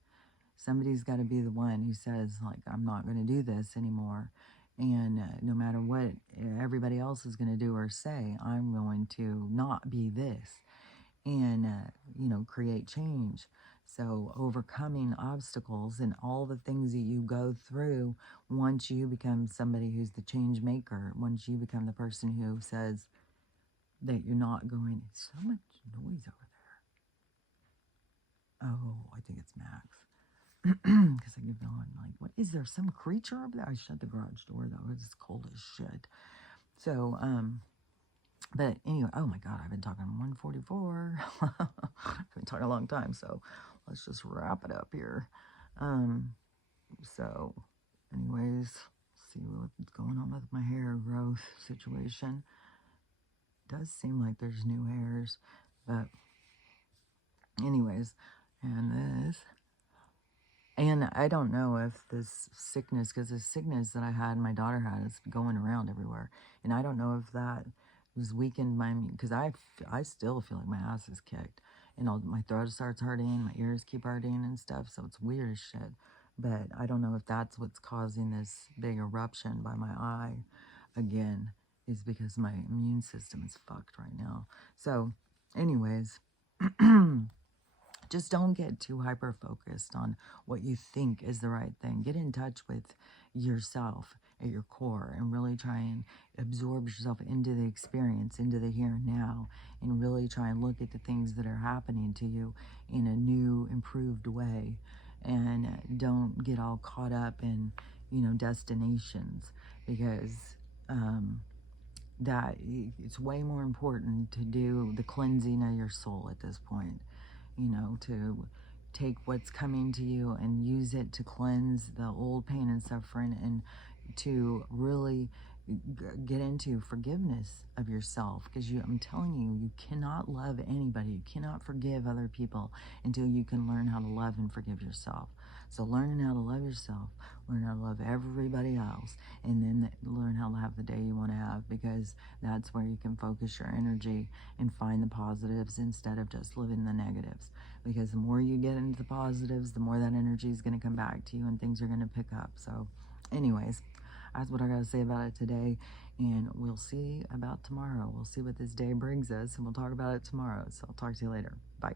Somebody's got to be the one who says, like, I'm not going to do this anymore. And no matter what everybody else is going to do or say, I'm going to not be this. and, create change. So, overcoming obstacles and all the things that you go through, once you become somebody who's the change maker, once you become the person who says that you're not going, so much noise over there. Oh, I think it's Max. Because I keep going, like, what is there? Some creature over there? I shut the garage door though. It's cold as shit. So, but anyway, oh my God, I've been talking 144. I've been talking a long time, so let's just wrap it up here. So, anyways, see what's going on with my hair growth situation. Does seem like there's new hairs, but anyways, and this. And I don't know if this sickness, because the sickness that I had, my daughter had, is going around everywhere. And I don't know if that was weakened my immune, because I still feel like my ass is kicked. And my throat starts hurting, my ears keep hurting and stuff. So it's weird as shit. But I don't know if that's what's causing this big eruption by my eye again, is because my immune system is fucked right now. So, anyways. Just don't get too hyper focused on what you think is the right thing. Get in touch with yourself at your core and really try and absorb yourself into the experience, into the here and now, and really try and look at the things that are happening to you in a new, improved way. And don't get all caught up in, destinations, because that it's way more important to do the cleansing of your soul at this point, to take what's coming to you and use it to cleanse the old pain and suffering, and to really get into forgiveness of yourself, because I'm telling you, you cannot love anybody, you cannot forgive other people until you can learn how to love and forgive yourself. So learning how to love yourself, learn how to love everybody else, and then learn how to have the day you want to have, because that's where you can focus your energy and find the positives instead of just living the negatives. Because the more you get into the positives, the more that energy is going to come back to you and things are going to pick up. So anyways, that's what I got to say about it today, and we'll see about tomorrow. We'll see what this day brings us, and we'll talk about it tomorrow. So I'll talk to you later. Bye.